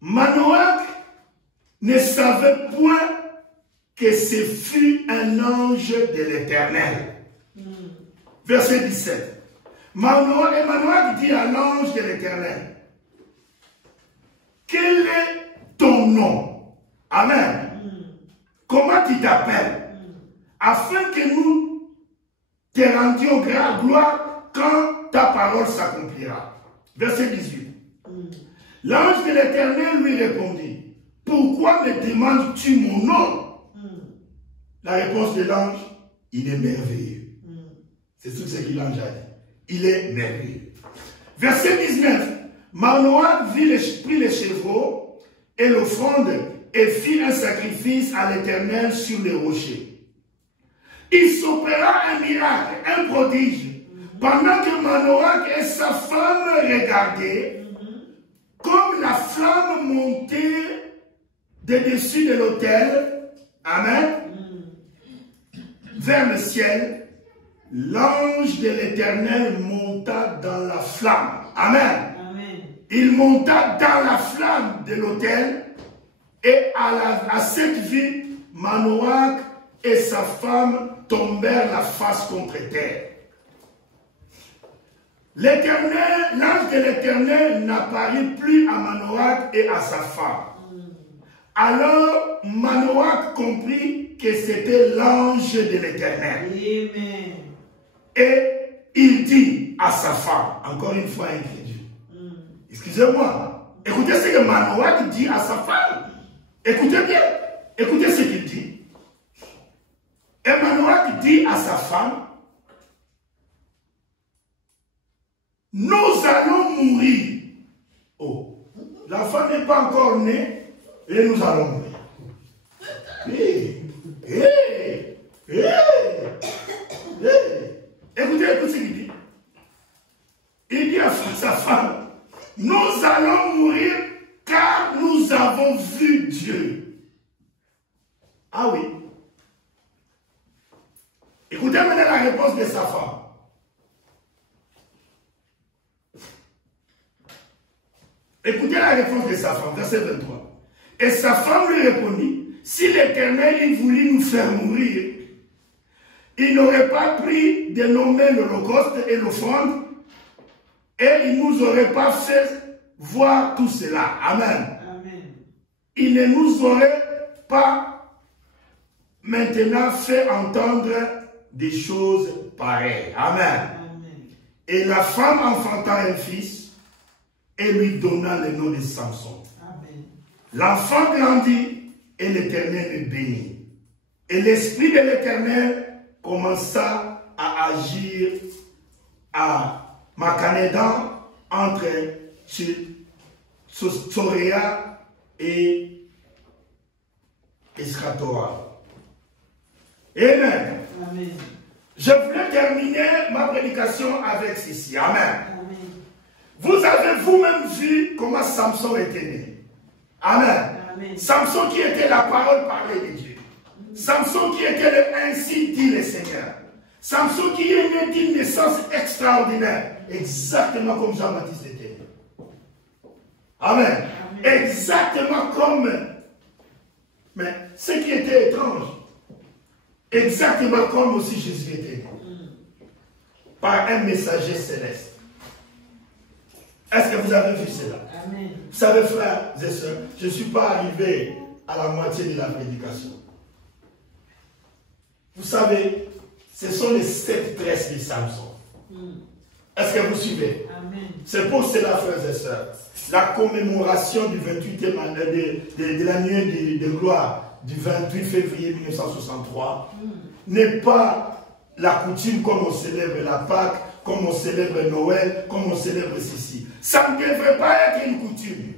Manoach ne savait point que ce fut un ange de l'Éternel. Verset 17. Manoach dit à l'ange de l'Éternel, quel est ton nom? Amen. Comment tu t'appelles? Afin que nous te rendions gloire quand ta parole s'accomplira. Verset 18. L'ange de l'Éternel lui répondit, pourquoi me demandes-tu mon nom? La réponse de l'ange, il est merveilleux. C'est tout ce qu'il l'ange a dit. Il est merveilleux. Verset 19. Manoach prit les chevreaux et l'offrande et fit un sacrifice à l'Éternel sur les rochers. Il s'opéra un miracle, un prodige. Pendant que Manoach et sa femme regardaient, comme la flamme montait de dessus de l'autel, amen, vers le ciel, l'ange de l'Éternel monta dans la flamme. Amen. Amen. Il monta dans la flamme de l'autel et à cette vue, Manoach et sa femme tombèrent la face contre terre. L'Éternel, l'ange de l'Éternel n'apparut plus à Manoach et à sa femme. Alors Manoach comprit que c'était l'ange de l'Éternel. Amen. Et il dit à sa femme, encore une fois incrédule, excusez-moi, écoutez ce que Manoach dit à sa femme. Écoutez bien, écoutez ce qu'il dit. Et Manoach dit à sa femme, nous allons mourir. Oh, l'enfant n'est pas encore né et nous allons mourir. Écoutez ce qu'il dit. Il dit à sa femme, nous allons mourir car nous avons vu Dieu. Ah oui. Écoutez maintenant la réponse de sa femme. Écoutez la réponse de sa femme, verset 23. Et sa femme lui répondit, si l'Éternel il voulait nous faire mourir, il n'aurait pas pris de nommer l'holocauste et l'offrande, et il ne nous aurait pas fait voir tout cela. Amen. Amen. Il ne nous aurait pas maintenant fait entendre des choses pareilles. Amen. Amen. Et la femme enfanta un fils et lui donna le nom de Samson. Amen. L'enfant grandit et l'Éternel le bénit. Et l'Esprit de l'Éternel commença à agir à Makanedan entre Tsoréa et Escatoa. Amen. Amen. Je voulais terminer ma prédication avec ceci. Amen. Amen. Vous avez vous-même vu comment Samson était né. Amen. Amen. Samson qui était la parole parlée de Dieu. Samson qui était le ainsi dit le Seigneur. Samson qui est né d'une naissance extraordinaire. Exactement comme Jean-Baptiste était. Amen. Amen. Exactement comme... Mais ce qui était étrange, exactement comme aussi Jésus était né. Par un messager céleste. Est-ce que vous avez vu cela? Amen. Vous savez, frères et sœurs, je ne suis pas arrivé à la moitié de la prédication. Vous savez, ce sont les 7 tresses de Samson. Est-ce que vous suivez? Amen. C'est pour cela, frères et sœurs, la commémoration du 28e année de la nuit de gloire du 28 février 1963 n'est pas la coutume comme on célèbre la Pâque, comme on célèbre Noël, comme on célèbre ceci. Ça ne devrait pas être une coutume.